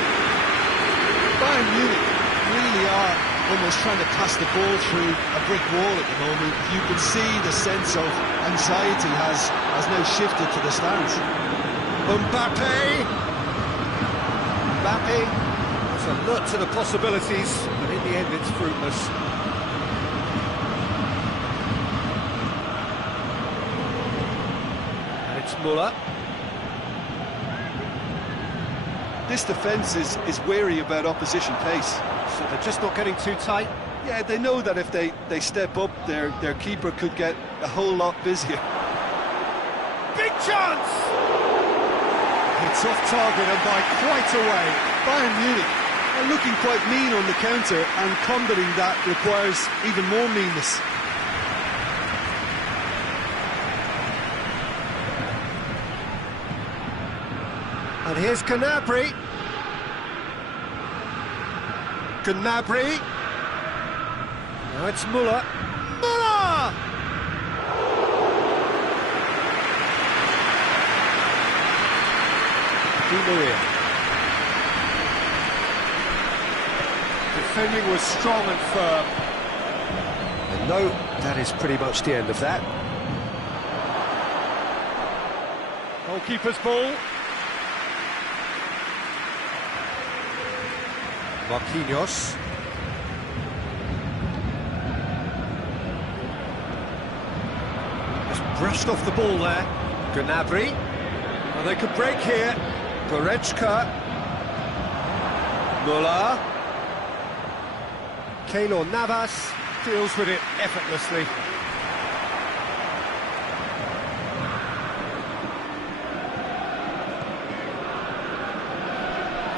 Bayern Munich really are almost trying to pass the ball through a brick wall at the moment. You can see the sense of anxiety has now shifted to the stands. Mbappe was alert to the possibilities, but in the end it's fruitless. And it's Muller. This defence is wary about opposition pace. So they're just not getting too tight. Yeah, they know that if they step up, their keeper could get a whole lot busier. Big chance! It's off target and by quite a way. Bayern Munich are looking quite mean on the counter, and combating that requires even more meanness. And here's Gnabry. Now it's Muller. Muller! Di Maria. Defending was strong and firm. And no, that is pretty much the end of that. Goalkeeper's ball. Marquinhos. Just brushed off the ball there. Gnabry. Well, they could break here. Goretzka. Muller. Keylor Navas deals with it effortlessly.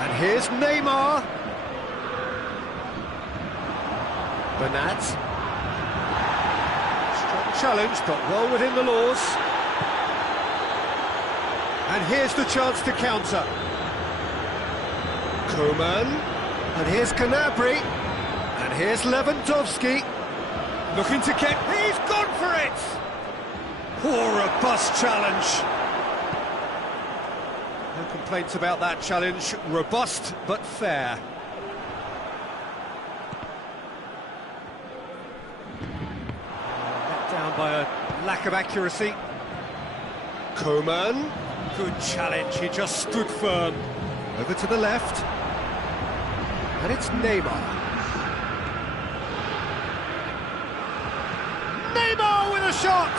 And here's Neymar. Bernat. Strong challenge, but well within the laws. And here's the chance to counter. Koeman. And here's Gnabry. And here's Lewandowski. Looking to get... He's gone for it! Poor robust challenge. No complaints about that challenge. Robust, but fair. Let down by a lack of accuracy. Koeman. Good challenge, he just stood firm. Over to the left. And it's Neymar. Neymar with a shot!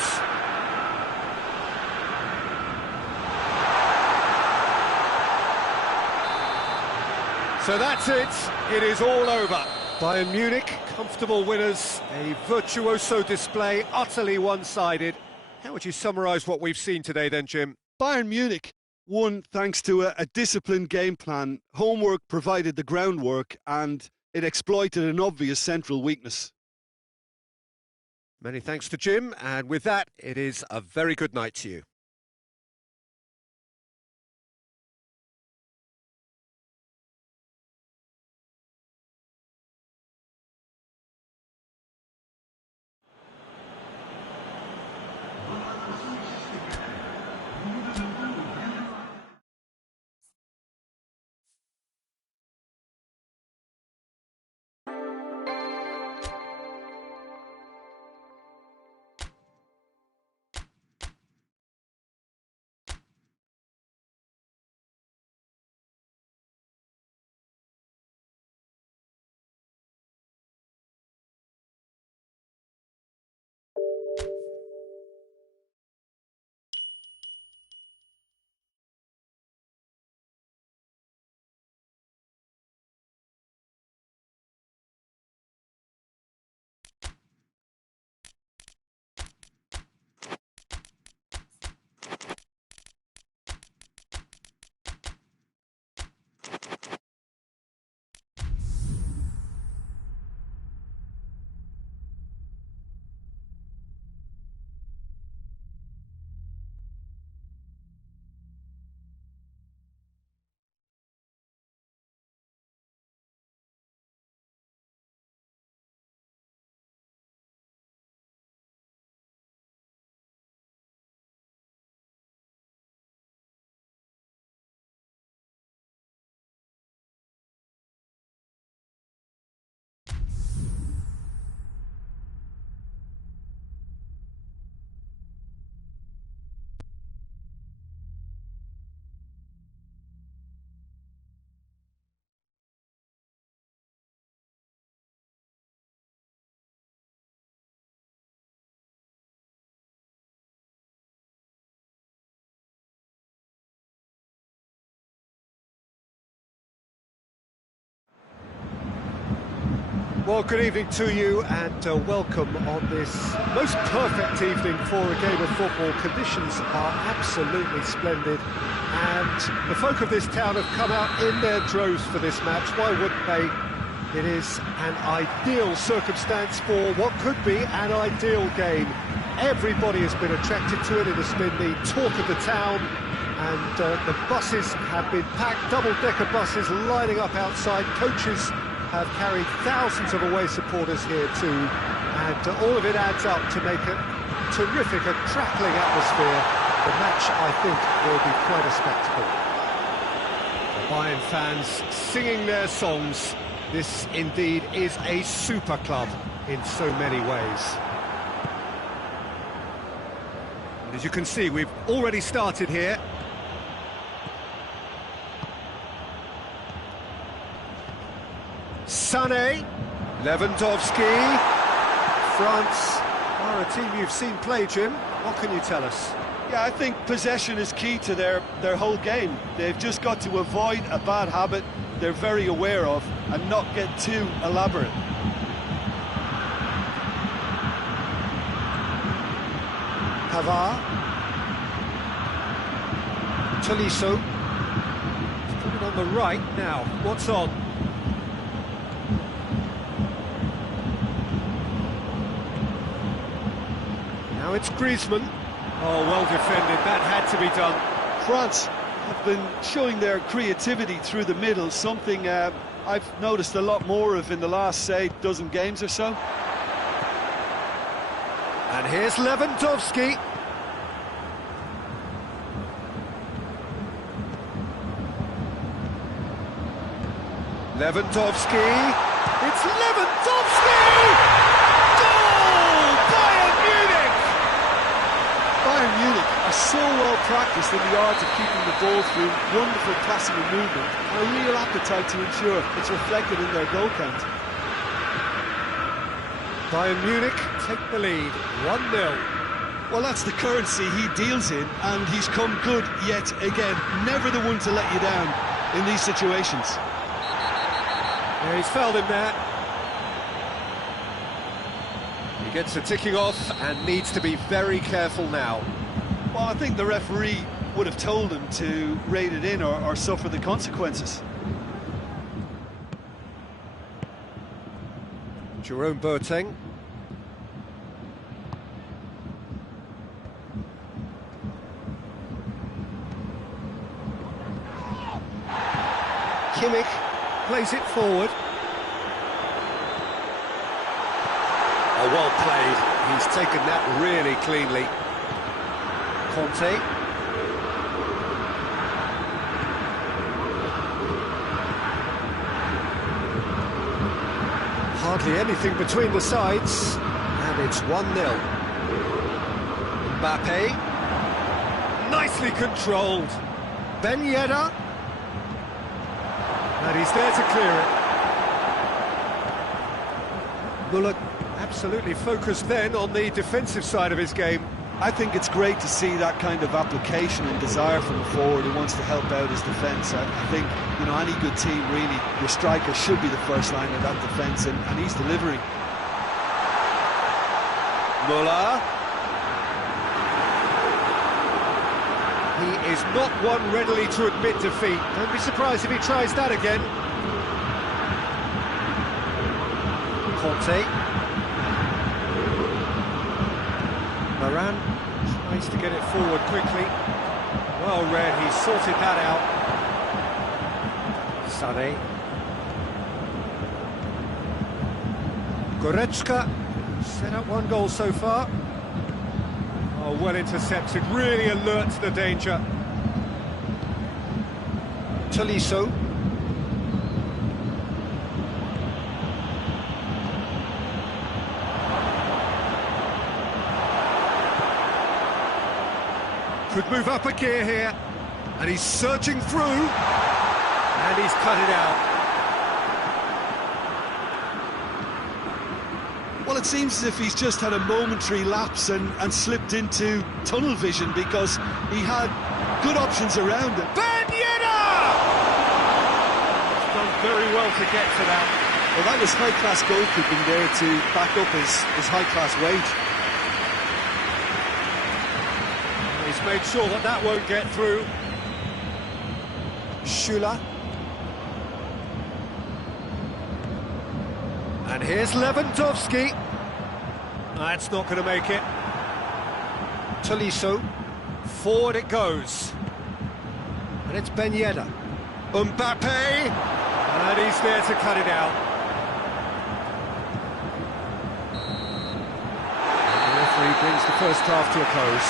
So that's it. It is all over. Bayern Munich, comfortable winners. A virtuoso display, utterly one-sided. How would you summarise what we've seen today then, Jim? Bayern Munich won thanks to a disciplined game plan. Homework provided the groundwork, and it exploited an obvious central weakness. Many thanks to Jim, and with that, it is a very good night to you. Well, good evening to you and welcome on this most perfect evening for a game of football. Conditions are absolutely splendid and the folk of this town have come out in their droves for this match. Why wouldn't they? It is an ideal circumstance for what could be an ideal game. Everybody has been attracted to it. It has been the talk of the town, and the buses have been packed, double-decker buses lining up outside. Coaches have carried thousands of away supporters here too, and all of it adds up to make a terrific, a crackling atmosphere. The match, I think, will be quite a spectacle. The Bayern fans singing their songs. This indeed is a super club in so many ways. And as you can see, we've already started here. Sané, Lewandowski. France are a team you've seen play, Jim. What can you tell us? Yeah, I think possession is key to their whole game. They've just got to avoid a bad habit they're very aware of and not get too elaborate. Pavard. Tolisso. He's put it on the right now. What's on? Now it's Griezmann. Oh, well defended. That had to be done. France have been showing their creativity through the middle, something I've noticed a lot more of in the last, say, dozen games or so. And here's Lewandowski. Lewandowski. It's Lewandowski! Goal! Bayern Munich! Bayern Munich are so well practiced in the art of keeping the ball through, wonderful passing and movement, and a real appetite to ensure it's reflected in their goal count. Bayern Munich take the lead, 1-0. Well, that's the currency he deals in, and he's come good yet again. Never the one to let you down in these situations. Yeah, he's fouled him there. He gets the ticking off and needs to be very careful now. Well, I think the referee would have told him to rate it in or suffer the consequences. Jerome Boateng. Kimmich plays it forward. Oh, well played. He's taken that really cleanly. Conte. Hardly anything between the sides, and it's 1-0. Mbappe. Nicely controlled. Ben Yedder. And he's there to clear it. Muller absolutely focused then on the defensive side of his game. I think it's great to see that kind of application and desire from a forward who wants to help out his defence. I think, you know, any good team, really, your striker should be the first line of that defence, and he's delivering. Muller. He is not one readily to admit defeat. Don't be surprised if he tries that again. Conte. Moran tries to get it forward quickly. Well read, he's sorted that out. Sané. Goretzka set up one goal so far. Oh, well intercepted, really alert to the danger. Tolisso. Could move up a gear here, and he's searching through, and he's cut it out. Well, it seems as if he's just had a momentary lapse and slipped into tunnel vision, because he had good options around him. Ben Yedder! He's done very well to get to that. Well, that was high-class goalkeeping there to back up his high-class wage. He's made sure that that won't get through. Schüller. And here's Lewandowski. That's not going to make it. Tolisso. Forward it goes. And it's Ben Yedder. Mbappe. And he's there to cut it out. And the referee brings the first half to a close.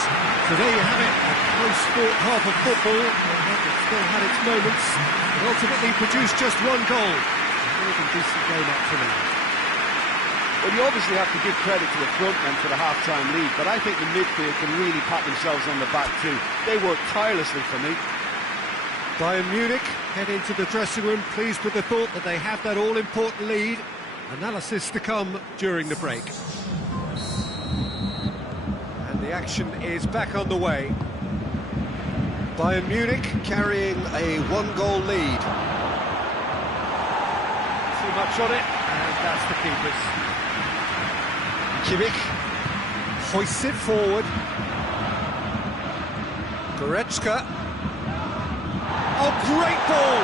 So there you have it, a close-fought half of football. It still had its moments, but ultimately produced just one goal. A really decent game up to now. Well, you obviously have to give credit to the front men for the half-time lead, but I think the midfield can really pat themselves on the back too. They worked tirelessly for me. Bayern Munich head into the dressing room pleased with the thought that they have that all-important lead. Analysis to come during the break. And the action is back on the way. Bayern Munich carrying a one-goal lead. Too much on it, and that's the keepers. Kimmich hoists it forward. Goretzka. Oh, great ball!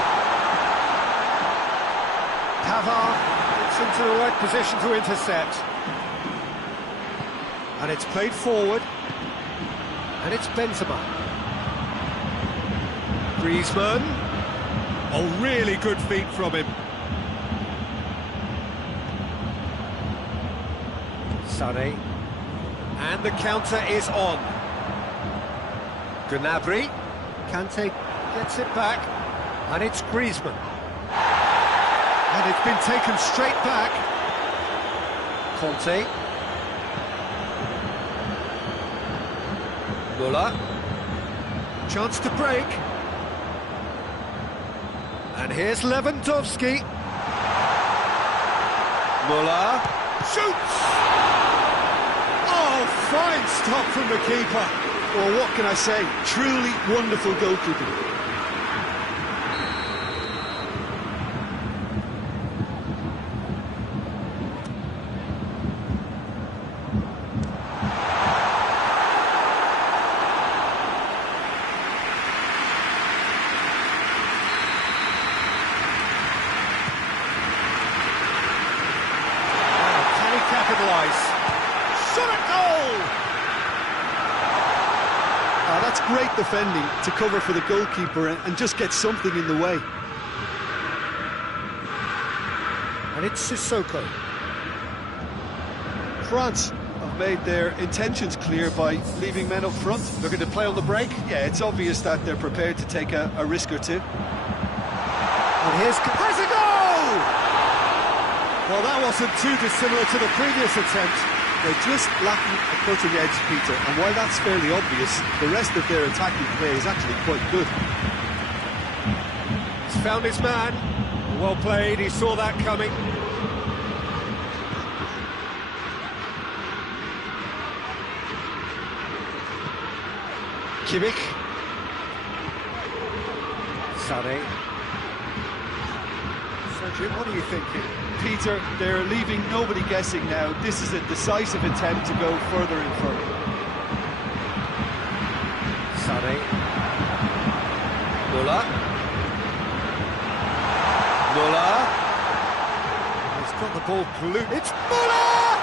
Pavard gets into the right position to intercept. And it's played forward. And it's Benzema. Griezmann. Oh, really good feet from him. Sané. And the counter is on. Gnabry. Kante gets it back. And it's Griezmann. And it's been taken straight back. Conte. Müller. Chance to break. And here's Lewandowski. Müller shoots! Oh, fine stop from the keeper. Well, what can I say? Truly wonderful goalkeeping. Shot at goal! That's great defending to cover for the goalkeeper and just get something in the way. And it's Sissoko. France have made their intentions clear by leaving men up front. Looking to play on the break? Yeah, it's obvious that they're prepared to take a risk or two. And here's a goal! Well, that wasn't too dissimilar to the previous attempt. They're just lacking a cutting edge, Peter, and while that's fairly obvious, the rest of their attacking play is actually quite good. He's found his man. Well played, he saw that coming. Kimmich. Sané. So, Jim, what are you thinking? Peter, they're leaving nobody guessing now. This is a decisive attempt to go further in front. Sané. Müller. Müller. He's got the ball glued. It's Müller!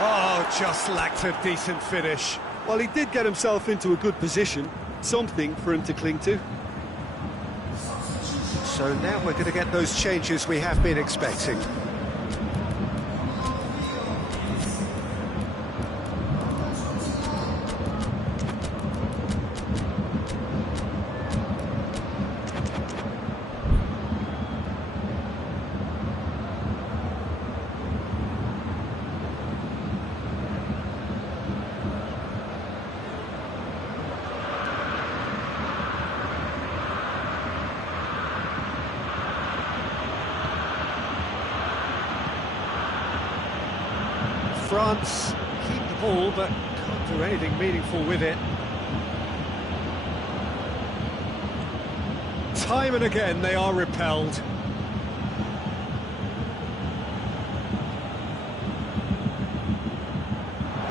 Oh, just lacked a decent finish. Well, he did get himself into a good position. Something for him to cling to. So now we're going to get those changes we have been expecting. France keep the ball, but can't do anything meaningful with it. Time and again they are repelled.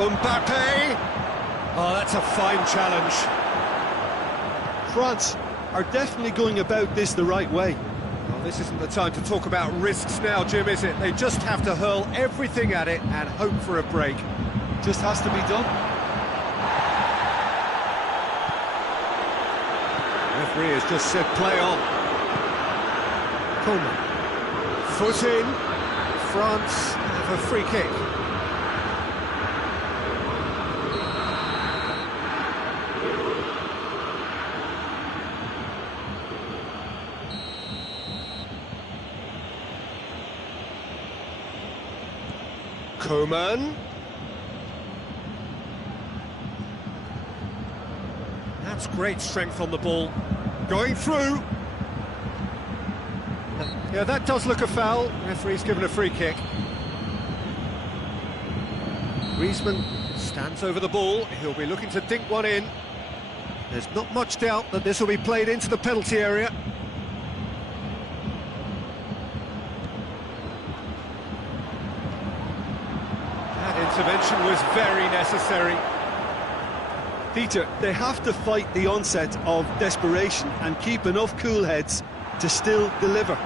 Mbappe! Oh, that's a fine challenge. France are definitely going about this the right way. Well, this isn't the time to talk about risks now, Jim, is it? They just have to hurl everything at it and hope for a break. Just has to be done. Referee has just said play on. Coleman. Foot in. France have a free kick. Coleman. That's great strength on the ball. Going through. Yeah, that does look a foul. Referee's given a free kick. Griezmann stands over the ball. He'll be looking to dink one in. There's not much doubt that this will be played into the penalty area. That intervention was very necessary. Peter, they have to fight the onset of desperation and keep enough cool heads to still deliver.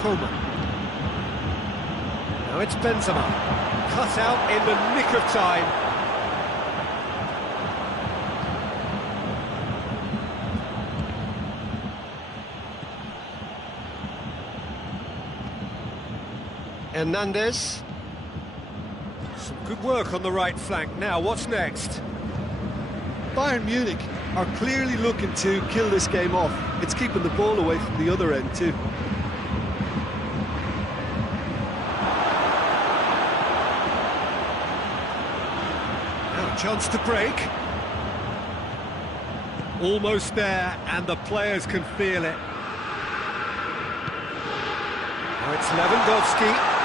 Coleman. Now it's Benzema. Cut out in the nick of time. Hernandez. Some good work on the right flank. Now, what's next? Bayern Munich are clearly looking to kill this game off. It's keeping the ball away from the other end too. Now a chance to break. Almost there, and the players can feel it. Now it's Lewandowski.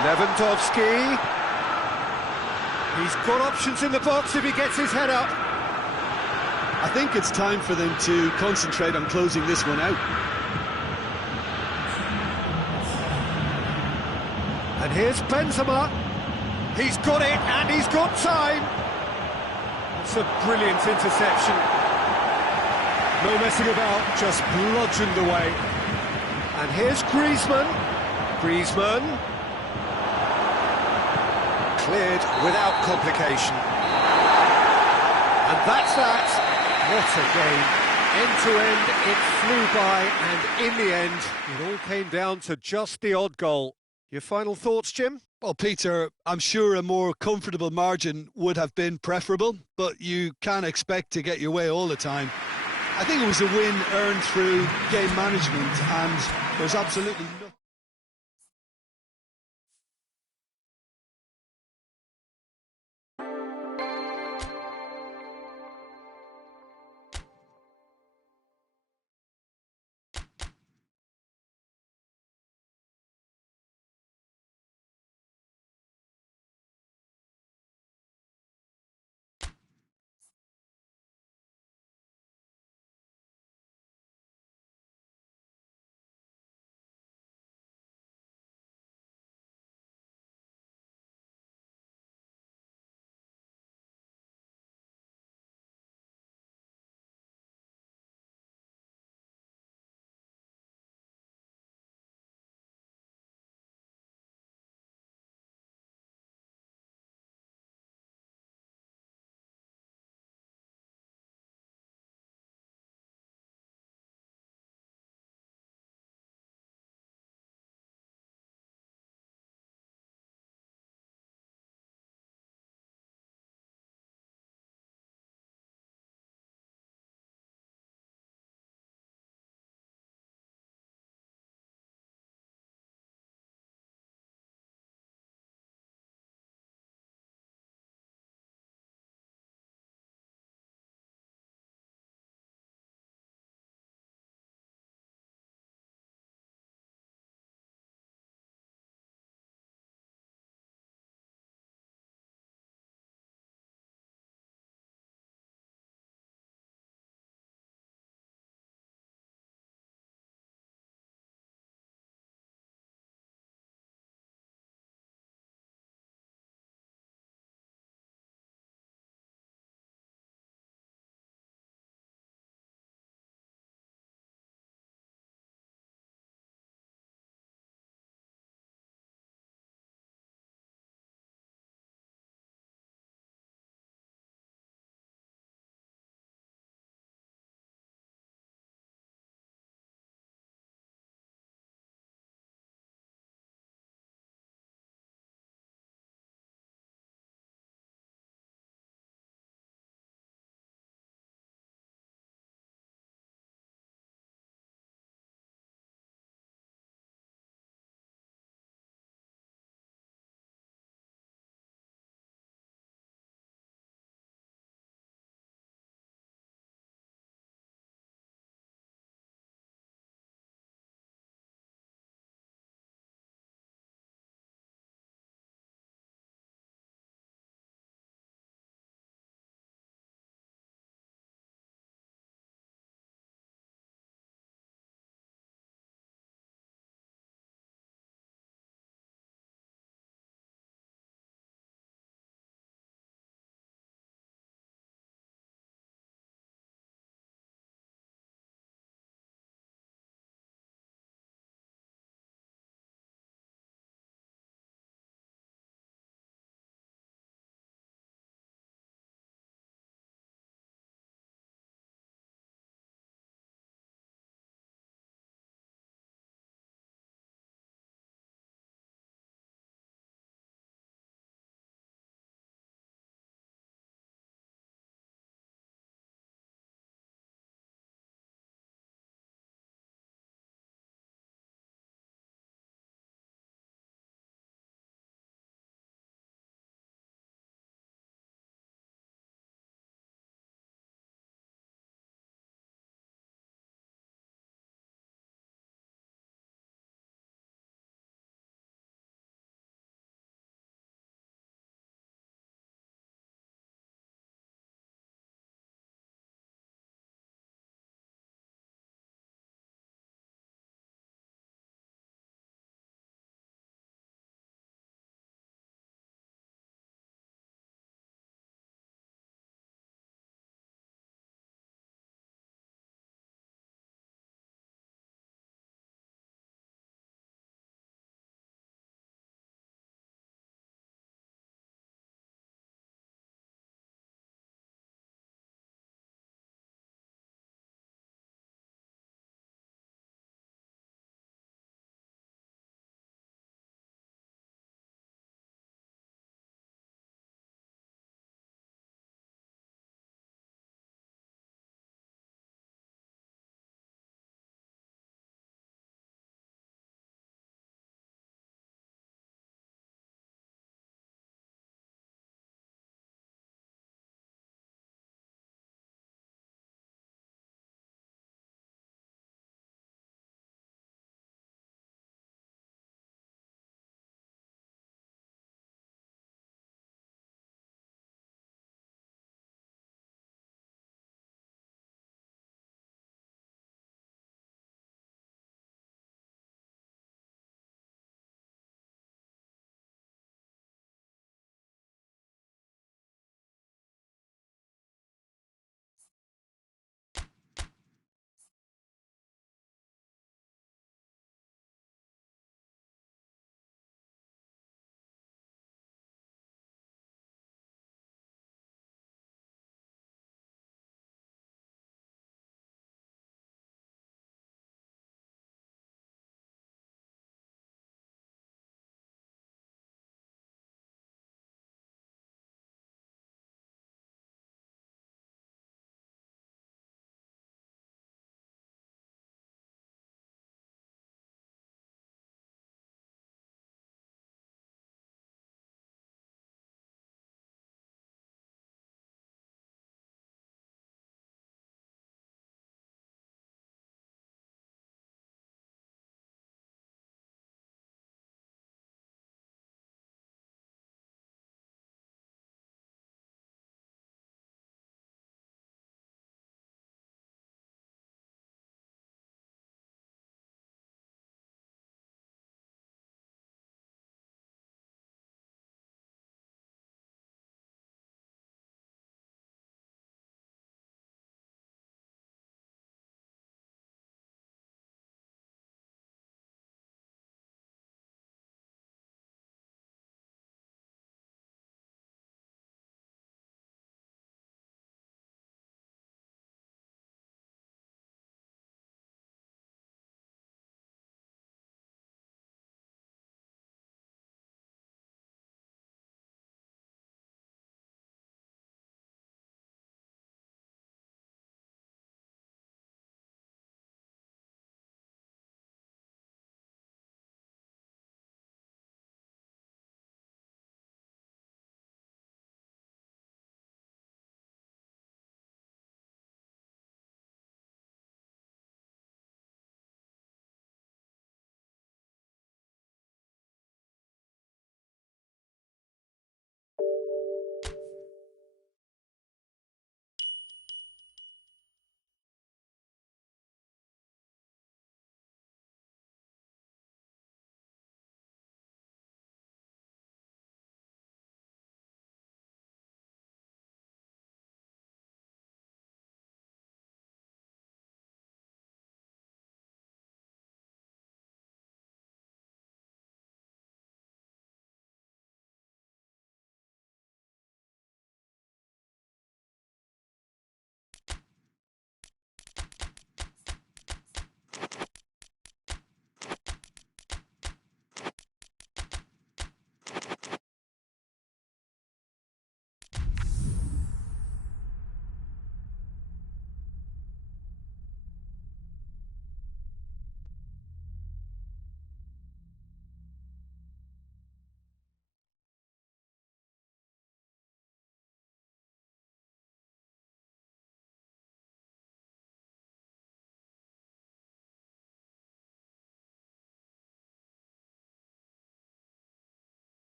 Lewandowski. He's got options in the box if he gets his head up. I think it's time for them to concentrate on closing this one out. And here's Benzema. He's got it, and he's got time. That's a brilliant interception. No messing about, just bludgeoned away. And here's Griezmann. Griezmann. Cleared without complication. And that's that. What a game. End to end, it flew by, and in the end, it all came down to just the odd goal. Your final thoughts, Jim? Well, Peter, I'm sure a more comfortable margin would have been preferable, but you can't expect to get your way all the time. I think it was a win earned through game management, and there's absolutely nothing.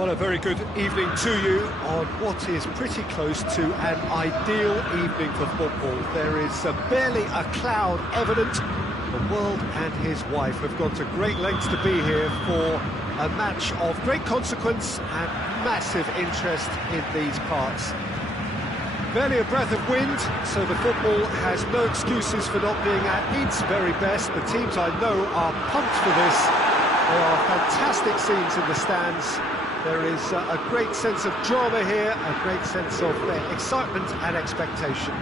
Well, a very good evening to you on what is pretty close to an ideal evening for football. There is barely a cloud evident. The world and his wife have gone to great lengths to be here for a match of great consequence and massive interest in these parts. Barely a breath of wind, so the football has no excuses for not being at its very best. The teams I know are pumped for this. There are fantastic scenes in the stands. There is a great sense of drama here, a great sense of excitement and expectation.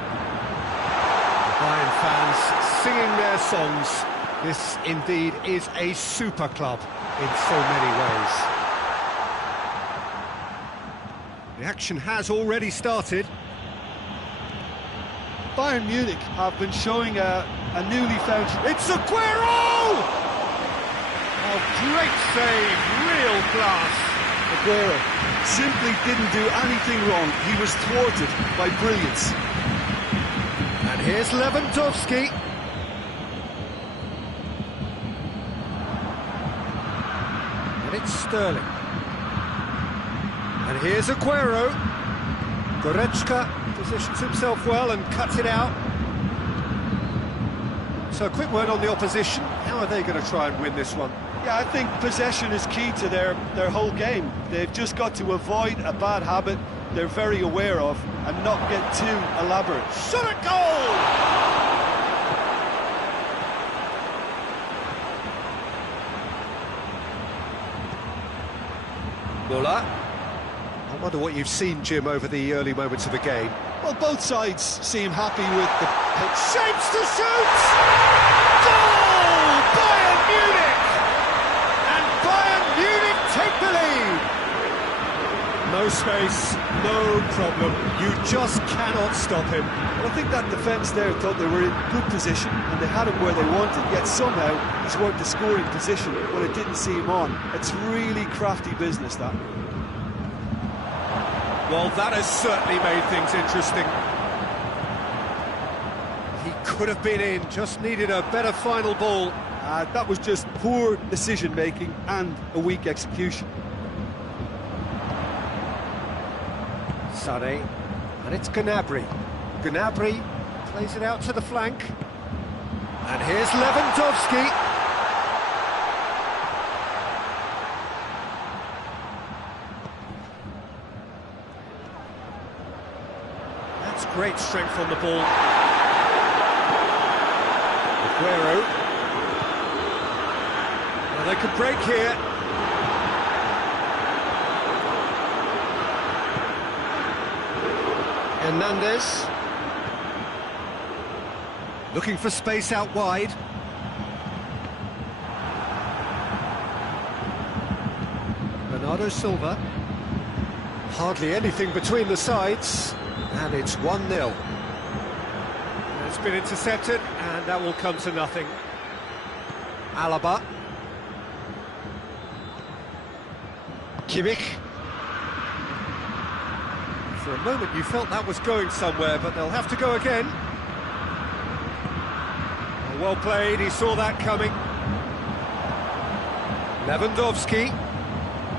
Bayern fans singing their songs. This indeed is a super club in so many ways. The action has already started. Bayern Munich have been showing a newly found... It's Aguero! Oh, great save, real class. Aguero simply didn't do anything wrong. He was thwarted by brilliance. And here's Lewandowski. And it's Sterling. And here's Aguero. Goretzka positions himself well and cuts it out. So a quick word on the opposition. How are they going to try and win this one? Yeah, I think possession is key to their whole game. They've just got to avoid a bad habit they're very aware of and not get too elaborate. Shot at goal! Muller. I wonder what you've seen, Jim, over the early moments of the game. Well, both sides seem happy with the... Shapes to shoot! Goal! Bayern Munich! And Bayern Munich take the lead! No space, no problem. You just cannot stop him. Well, I think that defence there thought they were in good position and they had him where they wanted, yet somehow he's worked the scoring position when it didn't see him on. It's really crafty business, that. Well, that has certainly made things interesting. He could have been in, just needed a better final ball. That was just poor decision-making and a weak execution. Sané, and it's Gnabry. Gnabry plays it out to the flank. And here's Lewandowski. That's great strength on the ball. Aguero. Well, they could break here. Hernandez. Looking for space out wide. Bernardo Silva. Hardly anything between the sides. And it's 1-0. It's been intercepted, and that will come to nothing. Alaba. Kimmich. For a moment you felt that was going somewhere, but they'll have to go again. Well played, he saw that coming. Lewandowski.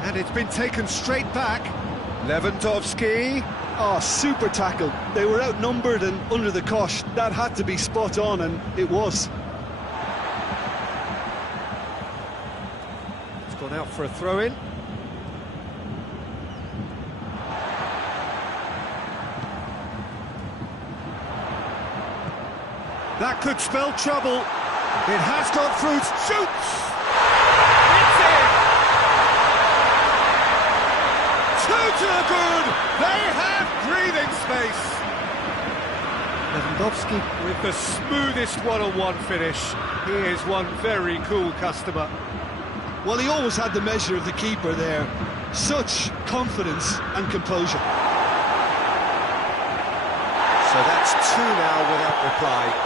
And it's been taken straight back. Lewandowski. Oh, super tackle. They were outnumbered and under the cosh. That had to be spot on, and it was. It's gone out for a throw-in. That could spell trouble. It has got through. Shoots! It's in! Two to the good. They have breathing space. Lewandowski with the smoothest one-on-one finish. He is one very cool customer. Well, he always had the measure of the keeper there. Such confidence and composure. So that's two now without reply.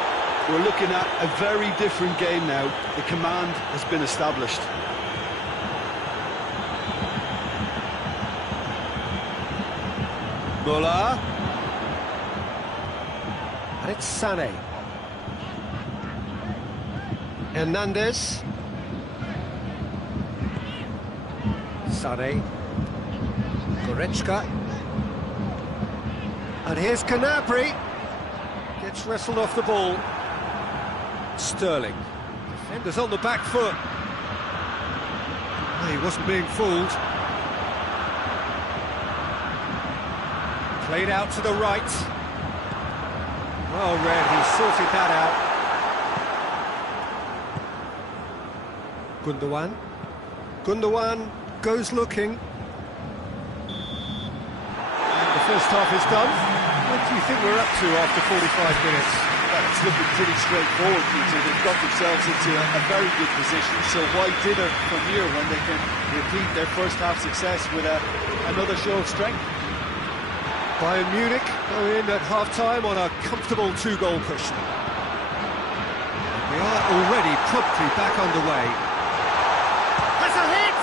We're looking at a very different game now. The command has been established. Muller. And it's Sané. Hernandez. Sané. Goretzka. And here's Gnabry. Gets wrestled off the ball. Sterling. Defender's on the back foot. Oh, he wasn't being fooled. Played out to the right. Well read, he sorted that out. Gundogan. Gundogan goes looking. And the first half is done. What do you think we're up to after 45 minutes? Well, it's looking pretty straightforward, Peter. They've got themselves into a very good position, so why dither from here when they can repeat their first half success with another show of strength? Bayern Munich go in at half-time on a comfortable 2-goal cushion. We are already promptly back underway. Has a hit!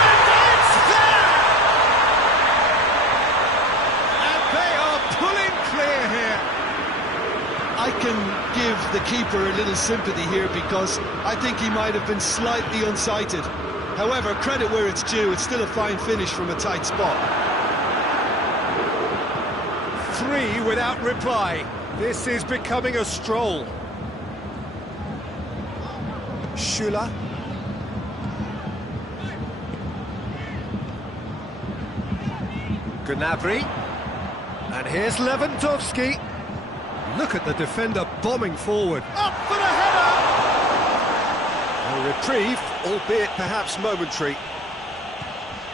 And it's there! And they are pulling clear here. I can give the keeper a little sympathy here because I think he might have been slightly unsighted. However, credit where it's due, it's still a fine finish from a tight spot. 3 without reply. This is becoming a stroll. Schüller. Gnabry. And here's Lewandowski. Look at the defender bombing forward. Up for the header! A reprieve, albeit perhaps momentary.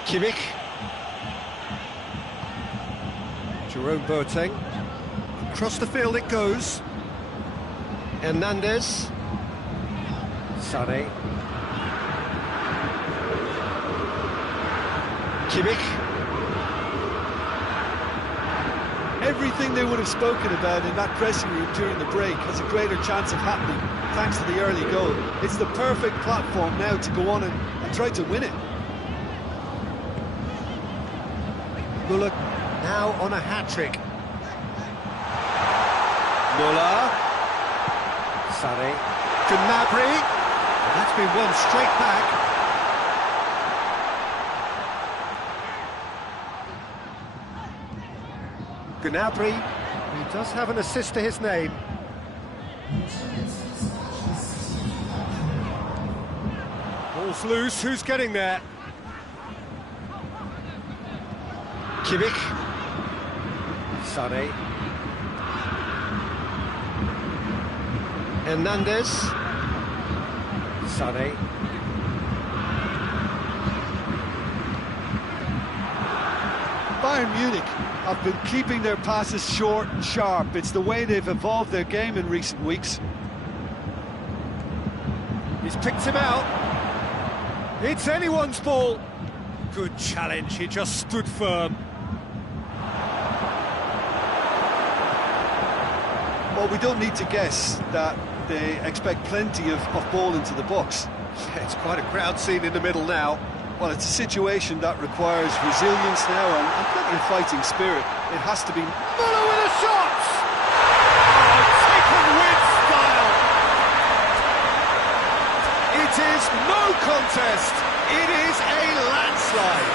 Kimmich. Jerome Boateng. Across the field it goes. Hernandez. Sané. Kimmich. Everything they would have spoken about in that dressing room during the break has a greater chance of happening thanks to the early goal. It's the perfect platform now to go on and try to win it. Müller now on a hat-trick. Müller. Sané. Gnabry. And that's been won straight back. Gnabry, who does have an assist to his name. Ball's loose, who's getting there? Kimmich. Sané. Hernandez. Sané. Bayern Munich have been keeping their passes short and sharp. It's the way they've evolved their game in recent weeks. He's picked him out. It's anyone's ball. Good challenge, he just stood firm. Well, we don't need to guess that they expect plenty of ball into the box. Yeah, it's quite a crowd scene in the middle now. Well, it's a situation that requires resilience now and plenty of fighting spirit. It has to be... Müller with a shot! Oh, taken with style! It is no contest. It is a landslide.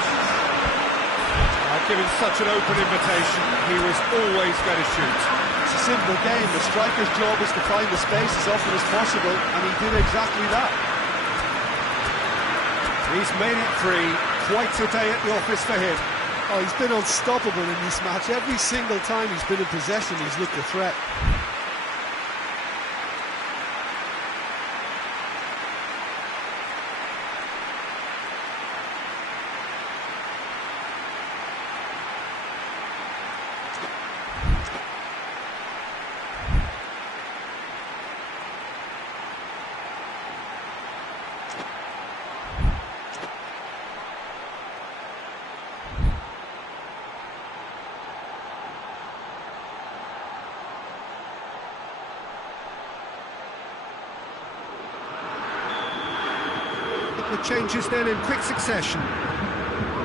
Given such an open invitation, he was always going to shoot. It's a simple game. The striker's job is to find the space as often as possible, and he did exactly that. He's made it 3. Quite a day at the office for him. Oh, he's been unstoppable in this match. Every single time he's been in possession, he's looked a threat. The changes then in quick succession.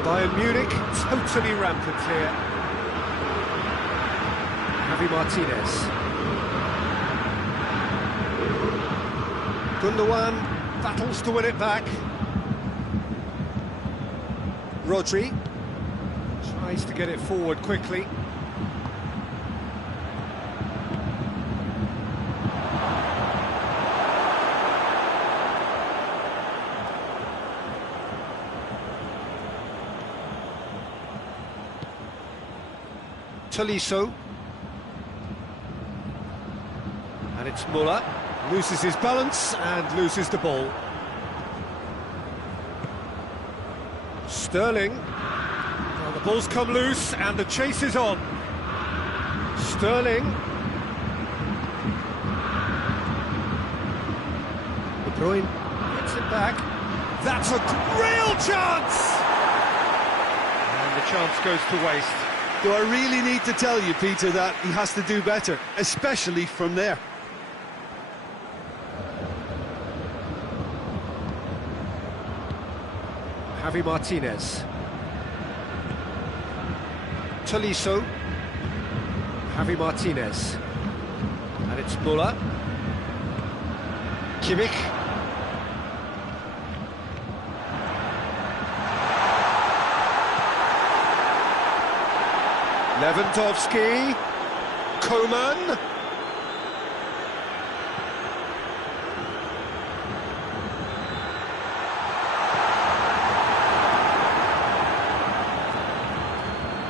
Bayern Munich totally rampant here. Javi Martinez. Gundogan battles to win it back. Rodri. Tries to get it forward quickly. Tolisso. And it's Muller. Loses his balance and loses the ball. Sterling. Well, the ball's come loose and the chase is on. Sterling. De Bruyne gets it back. That's a real chance! And the chance goes to waste. Do I really need to tell you, Peter, that he has to do better, especially from there? Javi Martinez. Tolisso. Javi Martinez. And it's Muller. Kimmich. Lewandowski. Coman.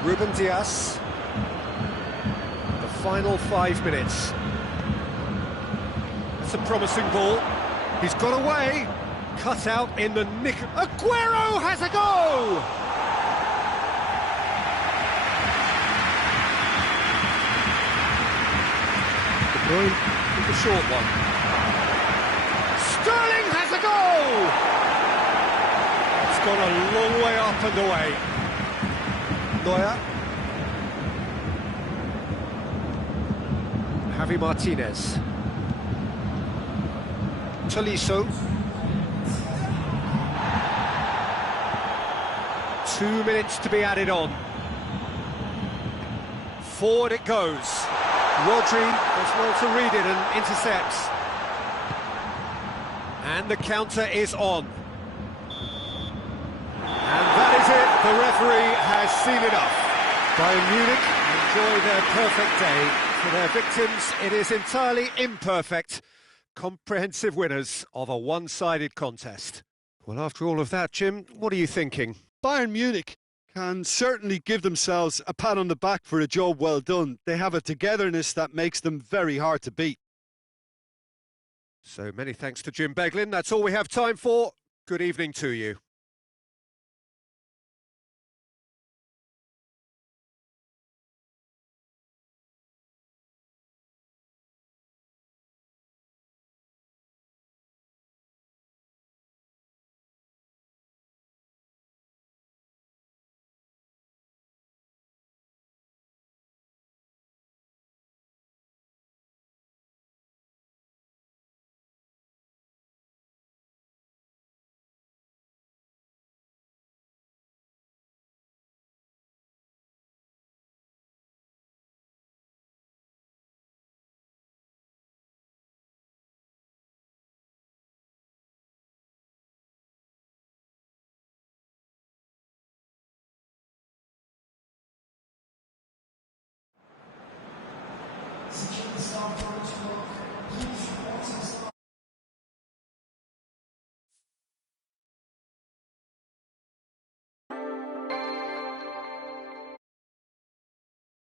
Ruben Dias. The final 5 minutes. That's a promising ball. He's got away. Cut out in the nick. Aguero has a go! De Bruyne with the short one. Sterling has a goal! It's gone a long way up and away. Neuer. Javi Martinez. Tolisso. 2 minutes to be added on. Forward it goes. Rodri does well to read it and intercepts. And the counter is on. And that is it. The referee has seen enough. Bayern Munich enjoy their perfect day. For their victims, it is entirely imperfect. Comprehensive winners of a one-sided contest. Well, after all of that, Jim, what are you thinking? Bayern Munich can certainly give themselves a pat on the back for a job well done. They have a togetherness that makes them very hard to beat. So many thanks to Jim Beglin. That's all we have time for. Good evening to you. Secure the start protocol. Please report us.